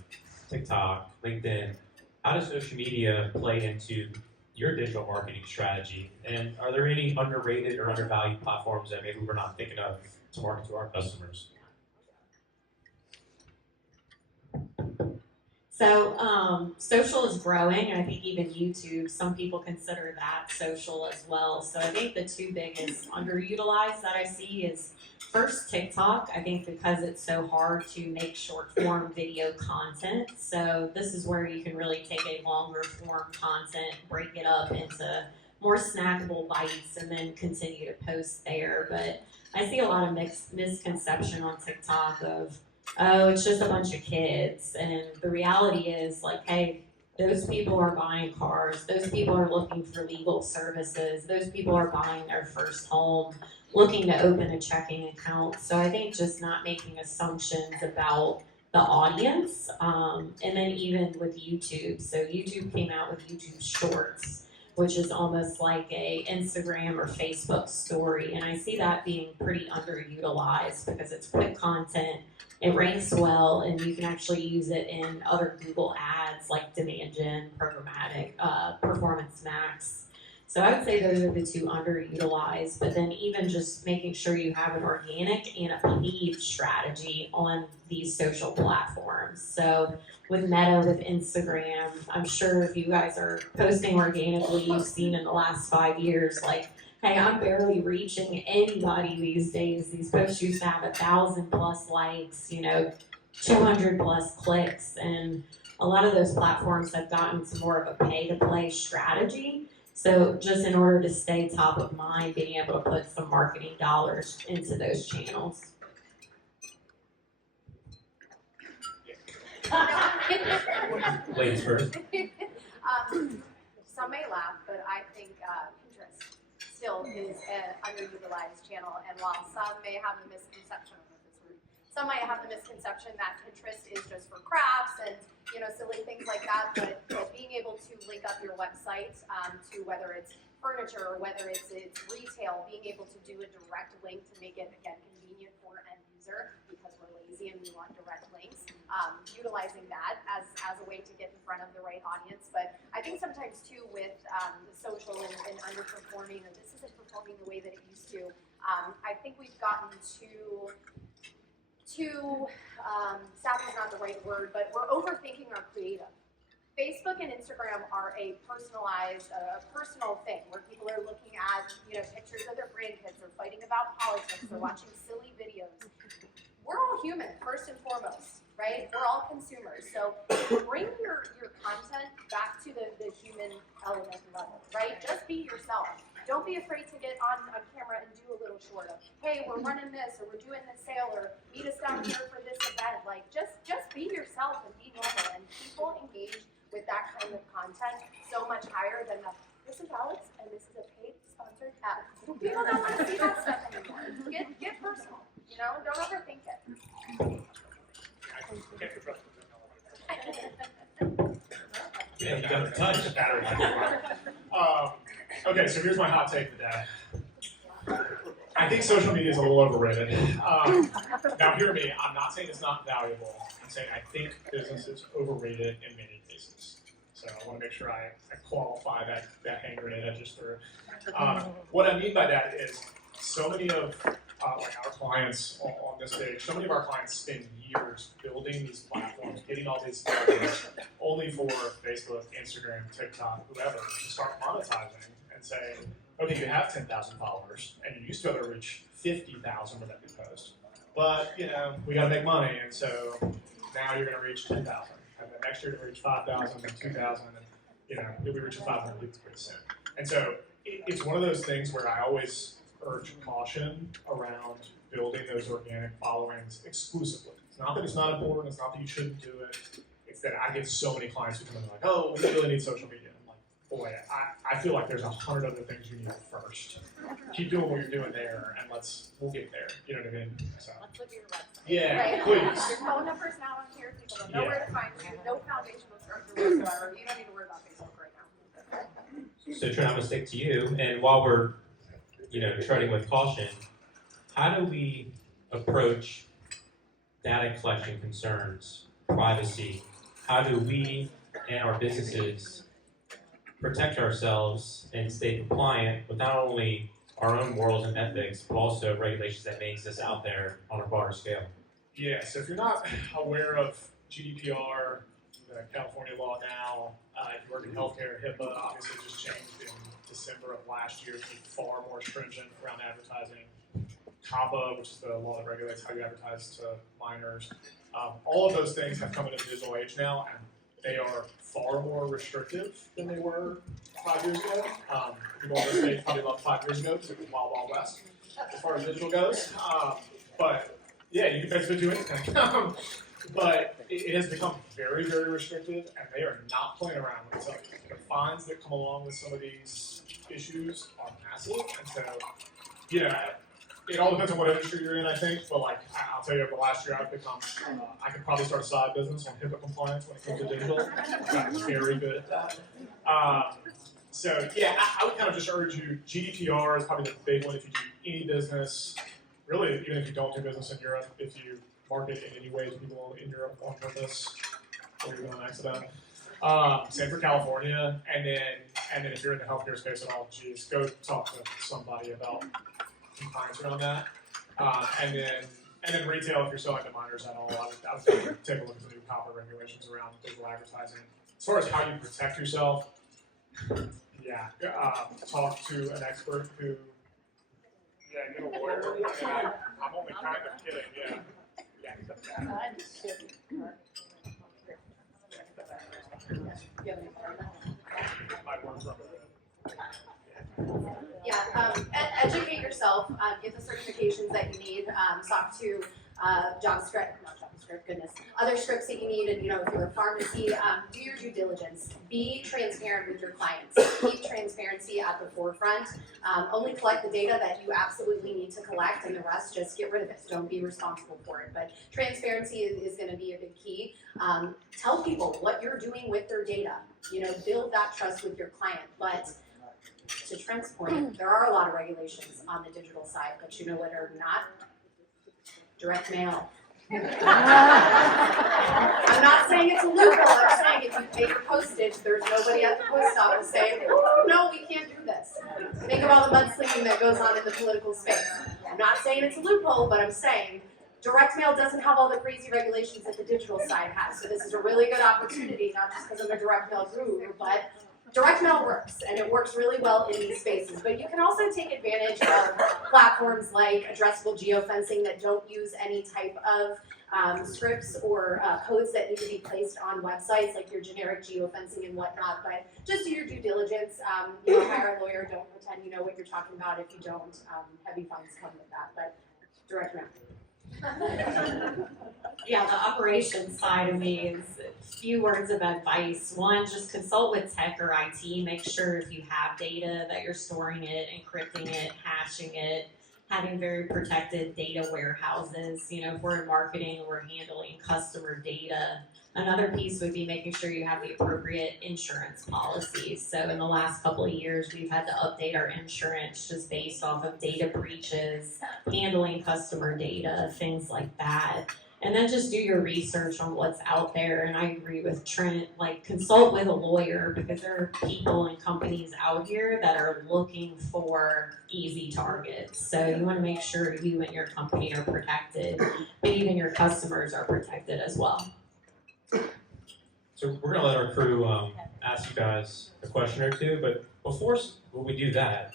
TikTok, LinkedIn, how does social media play into your digital marketing strategy? And are there any underrated or undervalued platforms that maybe we're not thinking of to market to our customers? So social is growing, and I think even YouTube, some people consider that social as well. So I think the two biggest underutilized that I see is first TikTok. I think because it's so hard to make short form video content. So this is where you can really take a longer form content, break it up into more snackable bites, and then continue to post there. But I see a lot of misconception on TikTok of, oh, it's just a bunch of kids. And the reality is, like, hey, those people are buying cars, those people are looking for legal services, those people are buying their first home, looking to open a checking account. So I think just not making assumptions about the audience. And then even with YouTube. So YouTube came out with YouTube Shorts, which is almost like a Instagram or Facebook story. And I see that being pretty underutilized because it's quick content, it ranks well, and you can actually use it in other Google ads like demand gen, programmatic, performance max. So I would say those are the two underutilized, but then even just making sure you have an organic and a paid strategy on these social platforms. So with Meta, with Instagram, I'm sure if you guys are posting organically, you've seen in the last 5 years, like, hey, I'm barely reaching anybody these days. These posts used to have 1,000 plus likes, 200 plus clicks, and a lot of those platforms have gotten to more of a pay-to-play strategy. So just in order to stay top of mind, being able to put some marketing dollars into those channels. Ladies first. Some may laugh, but I think Pinterest still is an underutilized channel. And while some may have the misconception, I don't know if it's rude, some might have the misconception that Pinterest is just for crafts and silly things like that. But being able to link up your website to whether it's furniture or whether it's retail, being able to do a direct link to make it again convenient for end user because we're lazy and we want direct links. Utilizing that as a way to get in front of the right audience. But I think sometimes too with the social and underperforming, or this isn't performing the way that it used to, I think we've gotten too savvy is not the right word, but we're overthinking our creative. Facebook and Instagram are a personalized, personal thing where people are looking at pictures of their grandkids or fighting about politics or watching silly videos. We're all human, first and foremost, right? We're all consumers. So bring your content back to the human element level, right? Just be yourself. Don't be afraid to get on camera and do a little short of, hey, we're running this, or we're doing this sale, or meet us down here for this event. Like, just be yourself and be normal. And people engage with that kind of content so much higher than this is Alex, and this is a paid sponsored ad. People don't want to see that stuff anymore. Get personal. Don't overthink it. Yeah, you got the touch. Okay, so here's my hot take of the day. I think social media is a little overrated. Now, hear me. I'm not saying it's not valuable. I'm saying I think business is overrated in many cases. So I want to make sure I qualify that hand grenade I just threw. What I mean by that is so many of our clients on this page, so many of our clients spend years building these platforms, getting all these followers, only for Facebook, Instagram, TikTok, whoever, to start monetizing and saying, okay, you have 10,000 followers, and you used to be able to reach 50,000 with every post. But, we got to make money, and so now you're going to reach 10,000. And then next year you're going to reach 5,000, then 2,000, and, you'll be reaching 500 people pretty soon. And so it's one of those things where I always urge caution around building those organic followings exclusively. It's not that it's not important, it's not that you shouldn't do it, it's that I get so many clients who come in and like, oh, we really need social media. I'm like, boy, I feel like there's 100 other things you need first. Keep doing what you're doing there, and we'll get there. You know what I mean? So. Let's look at your website. Yeah, right? please. Your phone number's now on here. People don't know where to find you. No foundational structure whatsoever. You don't need to worry about Facebook right now. So Trent, I'm gonna stick to you, and while we're treading with caution, how do we approach data collection concerns, privacy? How do we and our businesses protect ourselves and stay compliant with not only our own morals and ethics, but also regulations that may exist out there on a broader scale? Yeah, so if you're not aware of GDPR, the California law now. If you work in healthcare, HIPAA obviously just changed in December of last year to be far more stringent around advertising. COPPA, which is the law that regulates how you advertise to minors. All of those things have come into the digital age now, and they are far more restrictive than they were 5 years ago. People in the States probably loved 5 years ago because it was Wild Wild West as far as digital goes. But yeah, you can basically do anything. But it has become very, very restrictive, and they are not playing around with it. So the fines that come along with some of these issues are massive, and so, you know, it all depends on what industry you're in, I think, but like, I'll tell you, over the last year, I've become, I could probably start a side business on HIPAA compliance when it comes to digital. I've gotten very good at that. So yeah, I would kind of just urge you, GDPR is probably the big one if you do any business, really, even if you don't do business in Europe, if you market in any way to people in Europe on purpose, or even on accident. Same for California, and then if you're in the healthcare space at all, geez, go talk to somebody about compliance around that. And then retail, if you're selling to minors at all, I would definitely take a look at the new COPPA regulations around digital advertising. As far as how you protect yourself, yeah, talk to an expert who, yeah, get a lawyer. I mean, I'm only kind of kidding, yeah. Educate yourself, get the certifications that you need, talk to other scripts that you need, and if you're a pharmacy, do your due diligence. Be transparent with your clients. Keep transparency at the forefront. Only collect the data that you absolutely need to collect, and the rest, just get rid of it. Don't be responsible for it. But transparency is going to be a big key. Tell people what you're doing with their data. Build that trust with your client. But to Trent's point, there are a lot of regulations on the digital side, but you know what are not? Direct mail. I'm not saying it's a loophole. I'm saying if you pay your postage, there's nobody at the post office saying, "Oh, no, we can't do this." Think of all the mudslinging that goes on in the political space. I'm not saying it's a loophole, but I'm saying direct mail doesn't have all the crazy regulations that the digital side has. So this is a really good opportunity, not just because I'm a direct mail guru, but direct mail works, and it works really well in these spaces. But you can also take advantage of platforms like addressable geofencing that don't use any type of scripts or codes that need to be placed on websites, like your generic geofencing and whatnot. But just do your due diligence. Hire a lawyer. Don't pretend you know what you're talking about. If you don't, heavy fines come with that. But direct mail. Yeah, the operations side of me is a few words of advice. One, just consult with tech or IT. Make sure if you have data that you're storing it, encrypting it, hashing it, having very protected data warehouses. If we're in marketing, we're handling customer data. Another piece would be making sure you have the appropriate insurance policies. So in the last couple of years, we've had to update our insurance just based off of data breaches, handling customer data, things like that. And then just do your research on what's out there. And I agree with Trent, consult with a lawyer, because there are people and companies out here that are looking for easy targets. So you want to make sure you and your company are protected, but even your customers are protected as well. So we're going to let our crew ask you guys a question or two, but before we do that,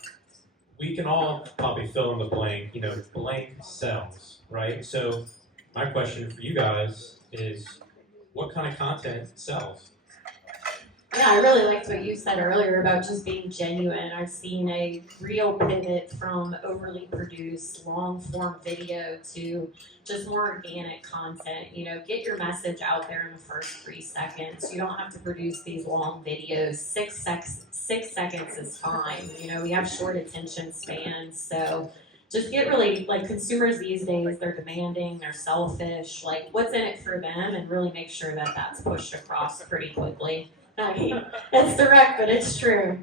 we can all probably fill in the blank, blank cells, right? So my question for you guys is, what kind of content sells? Yeah, I really liked what you said earlier about just being genuine. I've seen a real pivot from overly produced long-form video to just more organic content. Get your message out there in the first 3 seconds. You don't have to produce these long videos. 6 seconds is fine. We have short attention spans, so just get really, consumers these days, they're demanding, they're selfish, what's in it for them, and really make sure that that's pushed across pretty quickly. I mean, it's direct, but it's true.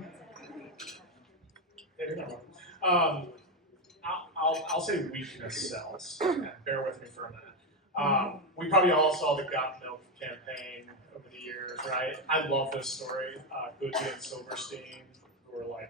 I'll say weakness sells. Bear with me for a minute. We probably all saw the Got Milk campaign over the years, right? I love this story. Goodby and Silverstein, who are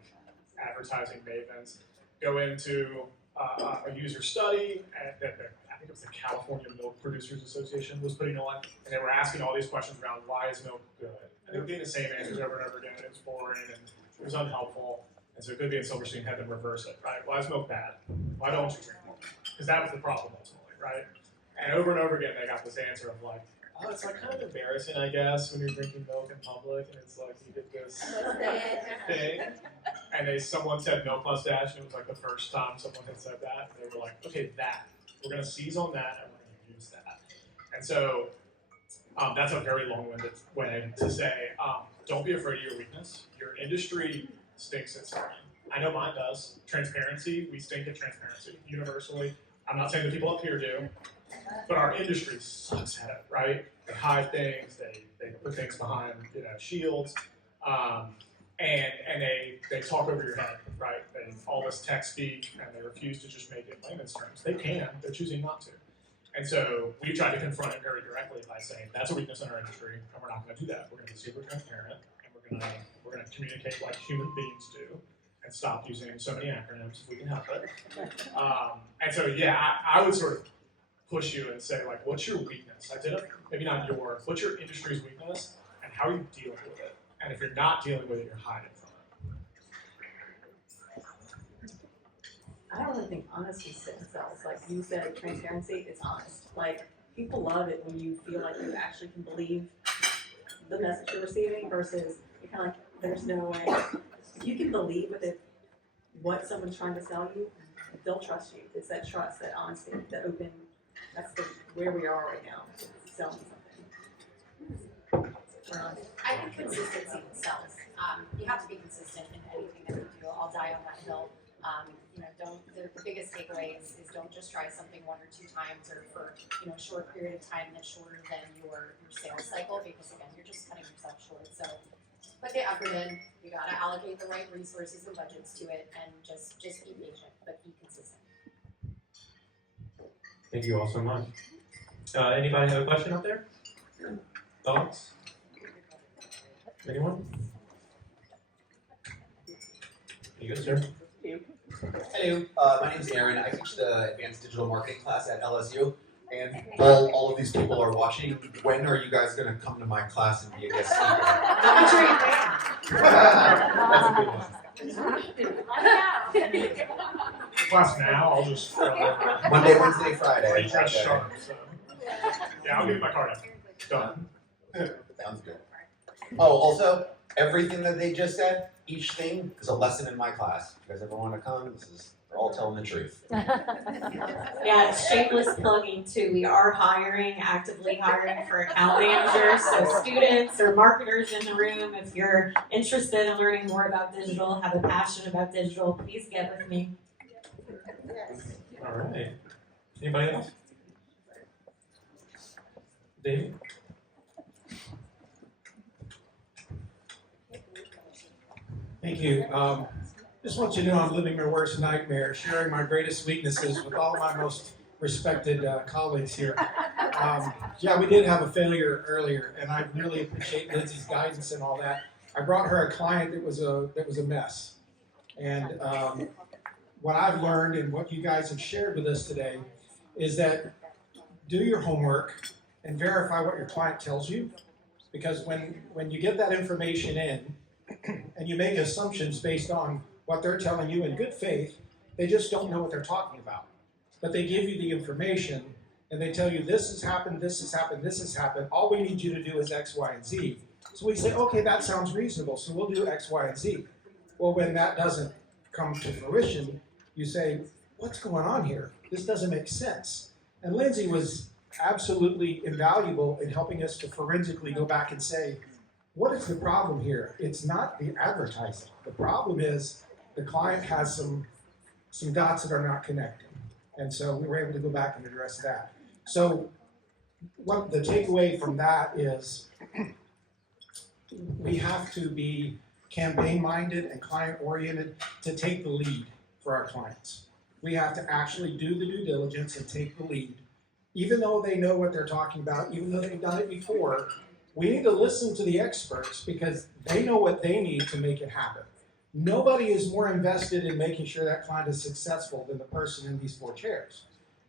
advertising mavens, go into a user study that they're think it was the California Milk Producers Association was putting on, and they were asking all these questions around why is milk good, and they were getting the same answers over and over again. It was boring and it was unhelpful, and so Goodby and Silverstein had them reverse it, right? Why is milk bad? Why don't you drink milk? Because that was the problem ultimately, right? And over again, they got this answer of like, oh, it's like kind of embarrassing, I guess, when you're drinking milk in public, and it's like you get this thing. And someone said milk mustache, and it was like the first time someone had said that. And they were like, okay, we're going to seize on that, and we're going to use that. And so that's a very long-winded way to say, don't be afraid of your weakness. Your industry stinks at something. I know mine does. Transparency, we stink at transparency universally. I'm not saying the people up here do, but our industry sucks at it, right? They hide things, they put things behind shields, and they talk over your head, right? They all this tech speak, and they refuse to just make it layman's terms. They can, they're choosing not to. And so we tried to confront it very directly by saying that's a weakness in our industry, and we're not going to do that. We're going to be super transparent, and we're going to communicate like human beings do, and stop using so many acronyms if we can help it. And so I would sort of push you and say like, what's your weakness? Maybe not yours. What's your industry's weakness, and how are you dealing with it? And if you're not dealing with it, you're hiding from it. I don't really think honesty sells. Like you said, transparency is honest. Like people love it when you feel like you actually can believe the message you're receiving versus you're kind of like, there's no way. If you can believe what someone's trying to sell you, they'll trust you. It's that trust, that honesty, that open. That's where we are right now. Selling something. I think consistency sells. You have to be consistent in anything that you do. I'll die on that hill. The biggest takeaway is don't just try something 1 or 2 times or for a short period of time that's shorter than your sales cycle, because again, you're just cutting yourself short. So put the effort in. You gotta allocate the right resources and budgets to it, and just be patient, but be consistent. Thank you all so much. Anybody have a question up there? Thoughts? Anyone? You good, sir? Hello, my name is Aaron. I teach the Advanced Digital Marketing class at LSU, and all of these people are watching. When are you guys going to come to my class and be a guest speaker? That's a good one. Class now, I'll just Monday, Wednesday, Friday. reach out sharp. So. Yeah, I'll give you my card after. Done. Sounds good. Oh, also, everything that they just said, each thing is a lesson in my class. If you guys ever want to come, they're all telling the truth. Yeah, it's shameless plugging too. We are actively hiring for account managers. So students or marketers in the room, if you're interested in learning more about digital, have a passion about digital, please get with me. All right. Anybody else? David? Thank you. Just want you to know I'm living my worst nightmare, sharing my greatest weaknesses with all of my most respected colleagues here. Yeah, we did have a failure earlier, and I really appreciate Lindsay's guidance and all that. I brought her a client that was a mess, and what I've learned and what you guys have shared with us today is that do your homework and verify what your client tells you, because when you get that information in and you make assumptions based on what they're telling you in good faith, they just don't know what they're talking about. But they give you the information and they tell you this has happened, this has happened, this has happened. All we need you to do is X, Y, and Z. So we say, okay, that sounds reasonable, so we'll do X, Y, and Z. Well, when that doesn't come to fruition, you say, what's going on here? This doesn't make sense. And Lindsay was absolutely invaluable in helping us to forensically go back and say, what is the problem here? It's not the advertising. The problem is the client has some dots that are not connecting. And so we were able to go back and address that. So what the takeaway from that is we have to be campaign-minded and client-oriented to take the lead for our clients. We have to actually do the due diligence and take the lead. Even though they know what they're talking about, even though they've done it before, we need to listen to the experts because they know what they need to make it happen. Nobody is more invested in making sure that client is successful than the person in these 4 chairs.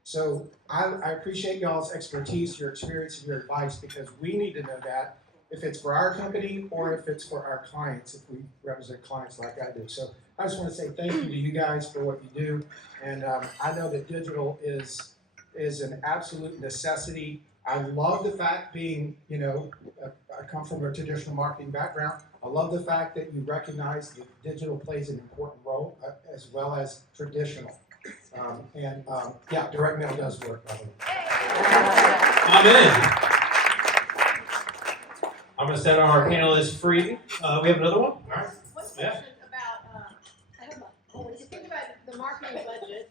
So I appreciate y'all's expertise, your experience, and your advice, because we need to know that if it's for our company or if it's for our clients, if we represent clients like I do. So I just want to say thank you to you guys for what you do. And I know that digital is an absolute necessity. I love the fact being, I come from a traditional marketing background. I love the fact that you recognize that digital plays an important role as well as traditional. Yeah, direct mail does work, by the way. Amen. I'm going to set our panelists free. We have another one? All right. One Yeah. question about, when you think about the marketing budget,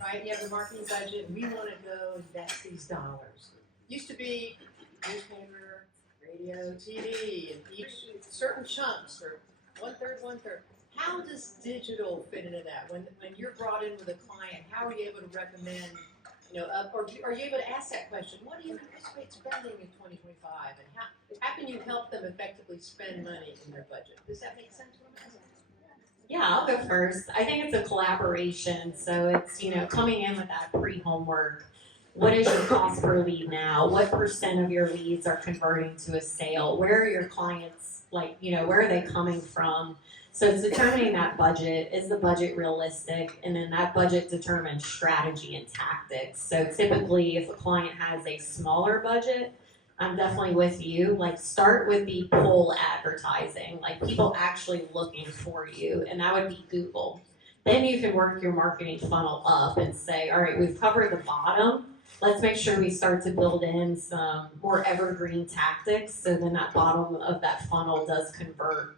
right, you have the marketing budget, we want to go invest these dollars. Used to be newspaper, radio, TV, and each certain chunks, or one third. How does digital fit into that? When you're brought in with a client, how are you able to recommend, or are you able to ask that question? What do you anticipate spending in 2025, and how can you help them effectively spend money in their budget? Does that make sense? Yeah, I'll go first. I think it's a collaboration. So it's, coming in with that pre-homework. What is your cost per lead now? What % of your leads are converting to a sale? Where are your clients, where are they coming from? So it's determining that budget. Is the budget realistic? And then that budget determines strategy and tactics. So typically, if a client has a smaller budget, I'm definitely with you. Start with the pull advertising, people actually looking for you, and that would be Google. Then you can work your marketing funnel up and say, all right, we've covered the bottom. Let's make sure we start to build in some more evergreen tactics, so then that bottom of that funnel does convert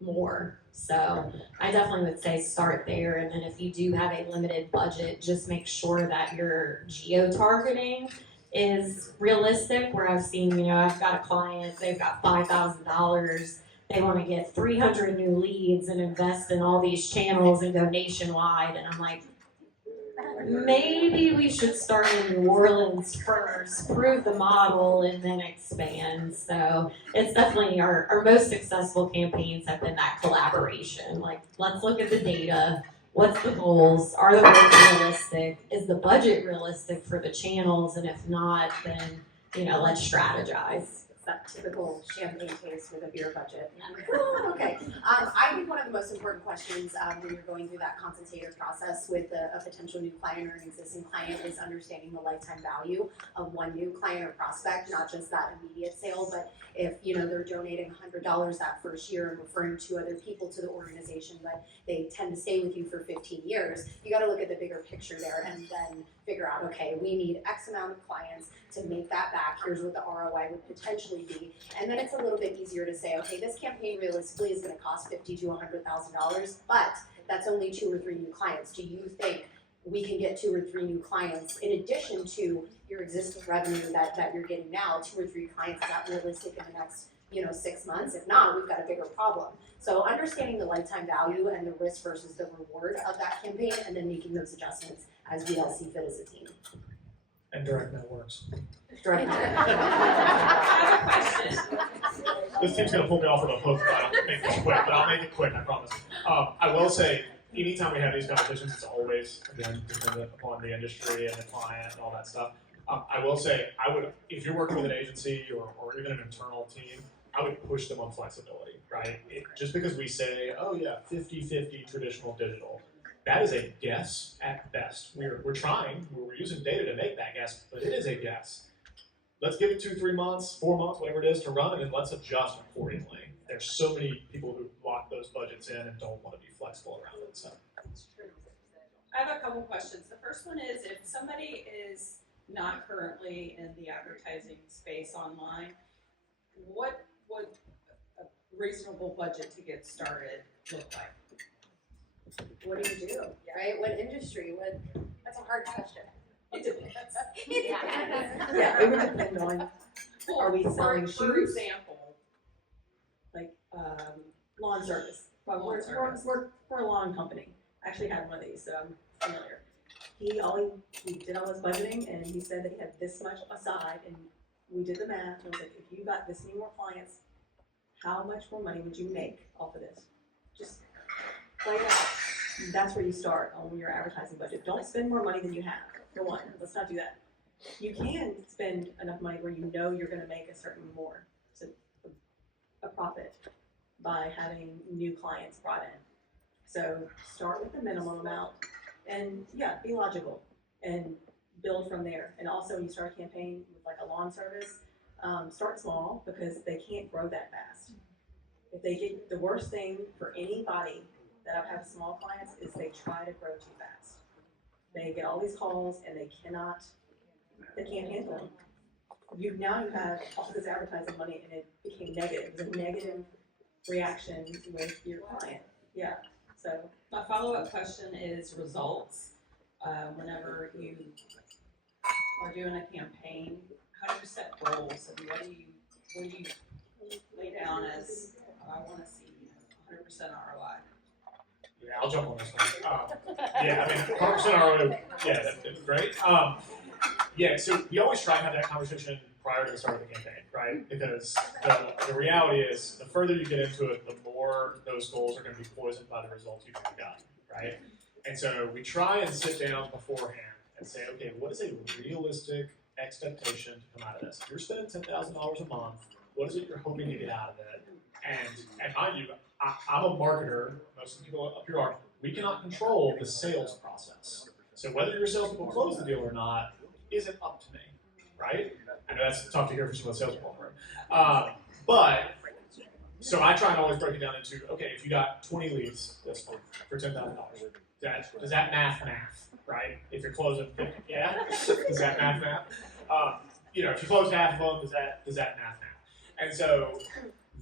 more. So I definitely would say start there, and then if you do have a limited budget, just make sure that your geo-targeting is realistic, where I've seen, I've got a client, they've got $5,000, they want to get 300 new leads and invest in all these channels and go nationwide, and I'm like, maybe we should start in New Orleans first, prove the model, and then expand. So it's definitely our most successful campaigns have been that collaboration. Let's look at the data. What's the goals? Are the goals realistic? Is the budget realistic for the channels? And if not, then, let's strategize. It's that typical champagne taste with a beer budget. Okay. I think one of the most important questions when you're going through that consultative process with a potential new client or an existing client is understanding the lifetime value of one new client or prospect, not just that immediate sale, but if they're donating $100 that first year and referring 2 other people to the organization, but they tend to stay with you for 15 years, you got to look at the bigger picture there and then figure out, okay, we need X amount of clients to make that back. Here's what the ROI would potentially be, and then it's a little bit easier to say, okay, this campaign realistically is going to cost $50,000 to $100,000, but that's only 2 or 3 new clients. Do you think we can get 2 or 3 new clients in addition to your existing revenue that you're getting now? 2 or 3 clients, is that realistic in the next 6 months? If not, we've got a bigger problem. So understanding the lifetime value and the risk versus the reward of that campaign, and then making those adjustments as we all see fit as a team. And direct mail works. Direct I have a question. This team's gonna pull me off of a hook if I don't make this quick, but I'll make it quick, I promise. I will say, anytime we have these conversations, it's always, again, dependent upon the industry and the client and all that stuff. I will say, if you're working with an agency or even an internal team, I would push them on flexibility, right? Just because we say, oh yeah, 50-50 traditional digital, that is a guess at best. We're trying, we're using data to make that guess, but it is a guess. Let's give it 2, 3 months, 4 months, whatever it is to run, and then let's adjust accordingly. There's so many people who lock those budgets in and don't want to be flexible around it. So. I have a couple questions. The first one is, if somebody is not currently in the advertising space online, what would a reasonable budget to get started look like? What do you do, right? What industry? That's a hard question. It depends. Yeah, it would depend on, are we selling For shoes? example, Like, lawn service. Well, we're a lawn company. I actually had one of these, so I'm familiar. He did all his budgeting, and he said that he had this much aside, and we did the math, and I was like, if you got this many more clients, how much more money would you make off of this? Just play it out. That's where you start on your advertising budget. Don't spend more money than you have, for one, let's not do that. You can spend enough money where you know you're gonna make a certain more, so a profit by having new clients brought in. So start with the minimum amount and yeah, be logical and build from there. And also you start a campaign with like a lawn service, start small because they can't grow that fast. If they get, the worst thing for anybody that I've had small clients is they try to grow too fast. They get all these calls and they can't handle them. You have all this advertising money and it became negative. It was a negative reaction with your client. Yeah. So My follow-up question is results. Whenever you are doing a campaign, how do you set goals and what do you lay down as I want to see 100% ROI? Yeah, I'll jump on this one. Yeah, I mean, 100% ROI, yeah, that's great. Yeah, so we always try to have that conversation prior to the start of the campaign, right? Because the reality is, the further you get into it, the more those goals are going to be poisoned by the results you've gotten, right? And so we try and sit down beforehand and say, okay, what is a realistic expectation to come out of this? If you're spending $10,000 a month, what is it you're hoping to get out of it? And mind you, I'm a marketer, most of the people up here are, we cannot control the sales process. So whether your salespeople close the deal or not isn't up to me, right? I know that's tough to hear for some of the salespeople, right? But, so I try and always break it down into, okay, if you got 20 leads this month for $10,000, does that math, right? If you're closing 50, yeah? Does that math? If you close half of them, does that math? And so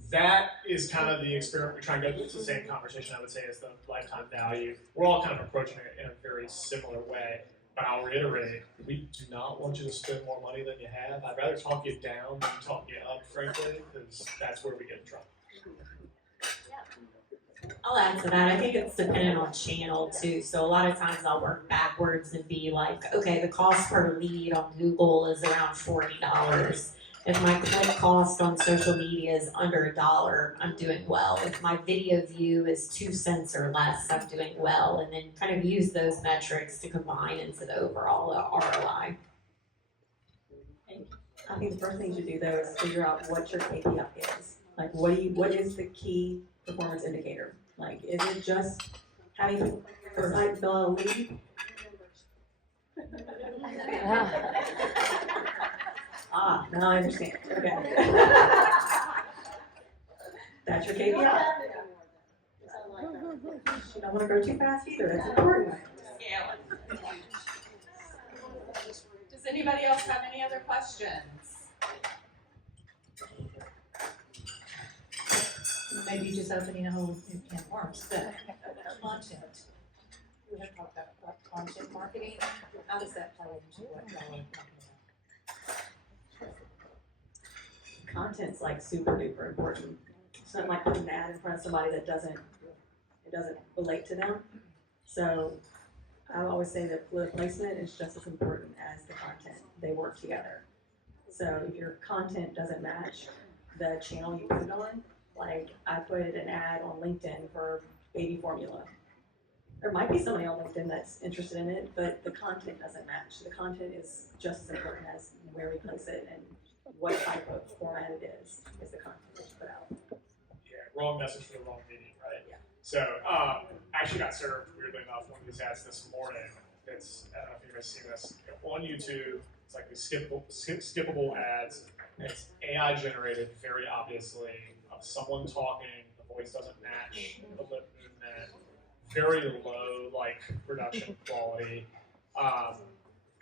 that is kind of the experiment we try and go through. It's the same conversation, I would say, as the lifetime value. We're all kind of approaching it in a very similar way. But I'll reiterate, we do not want you to spend more money than you have. I'd rather talk you down than talk you up, frankly, because that's where we get in trouble. I'll add to that. I think it's dependent on channel too. So a lot of times I'll work backwards and be like, okay, the cost per lead on Google is around $40. If my click cost on social media is under $1, I'm doing well. If my video view is 2 cents or less, I'm doing well. And then kind of use those metrics to combine into the overall ROI. I think the first thing you should do though is figure out what your KPI is. Like what is the key performance indicator? Like is it just having a site fill out a lead? Now I understand. Okay. That's your KPI. You don't want to grow too fast either. That's important. Does anybody else have any other questions? Maybe just opening a whole new can of worms, but content. We have talked about content marketing. How does that play into what y'all are talking about? Content's like super duper important. It's not like putting an ad in front of somebody that doesn't relate to them. So I always say that the placement is just as important as the content. They work together. So if your content doesn't match the channel you put it on, like I put an ad on LinkedIn for baby formula. There might be somebody on LinkedIn that's interested in it, but the content doesn't match. The content is just as important as where we place it and what type of format it is the content that you put out. Yeah, wrong message for the wrong meeting, right? Yeah. So, I actually got served, weirdly enough, one of these ads this morning. It's, I don't know if you guys seen this, on YouTube. It's like these skippable ads. It's AI generated, very obviously, of someone talking. The voice doesn't match the lip movement. Very low, like, production quality.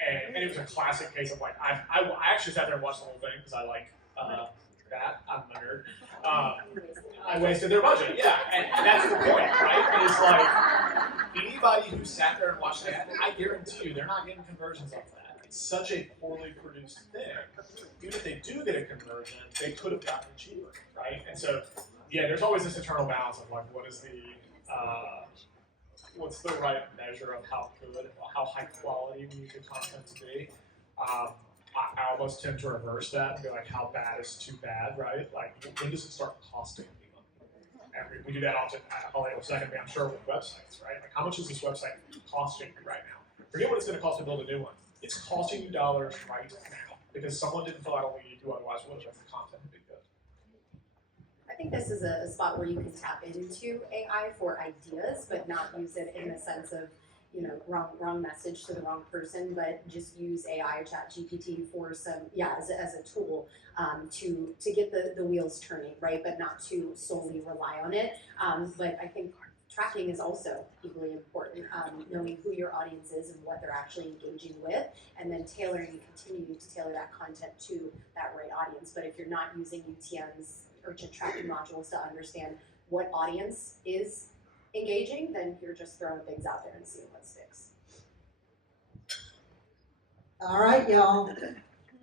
And it was a classic case of like, I actually sat there and watched the whole thing because I like that. I'm a nerd. I wasted their budget, yeah. And that's the point, right? It's like, anybody who sat there and watched that, I guarantee you they're not getting conversions off that. It's such a poorly produced thing. Even if they do get a conversion, they could have gotten it cheaper, right? And so, yeah, there's always this internal balance of like, what is the, what's the right measure of how good, how high quality we need the content to be. I almost tend to reverse that and be like, how bad is too bad, right? Like, when does it start costing me money? and we do that often at Holly secondly, I'm sure, with websites, right? Like, how much is this website costing you right now? Forget what it's going to cost to build a new one. It's costing you dollars right now because someone didn't fill out a lead who otherwise would have if the content had been good. I think this is a spot where you can tap into AI for ideas, but not use it in the sense of, you know, wrong message to the wrong person, but just use AI, ChatGPT for some, as a tool to get the wheels turning, right? But not to solely rely on it. But I think tracking is also equally important, knowing who your audience is and what they're actually engaging with, and then continuing to tailor that content to that right audience. But if you're not using UTM's urgent tracking modules to understand what audience is engaging, then you're just throwing things out there and seeing what sticks. All right, y'all.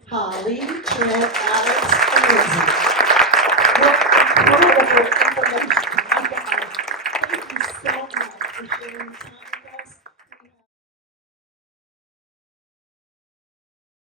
Holly, Trent, Alex, and Lindsay. We're over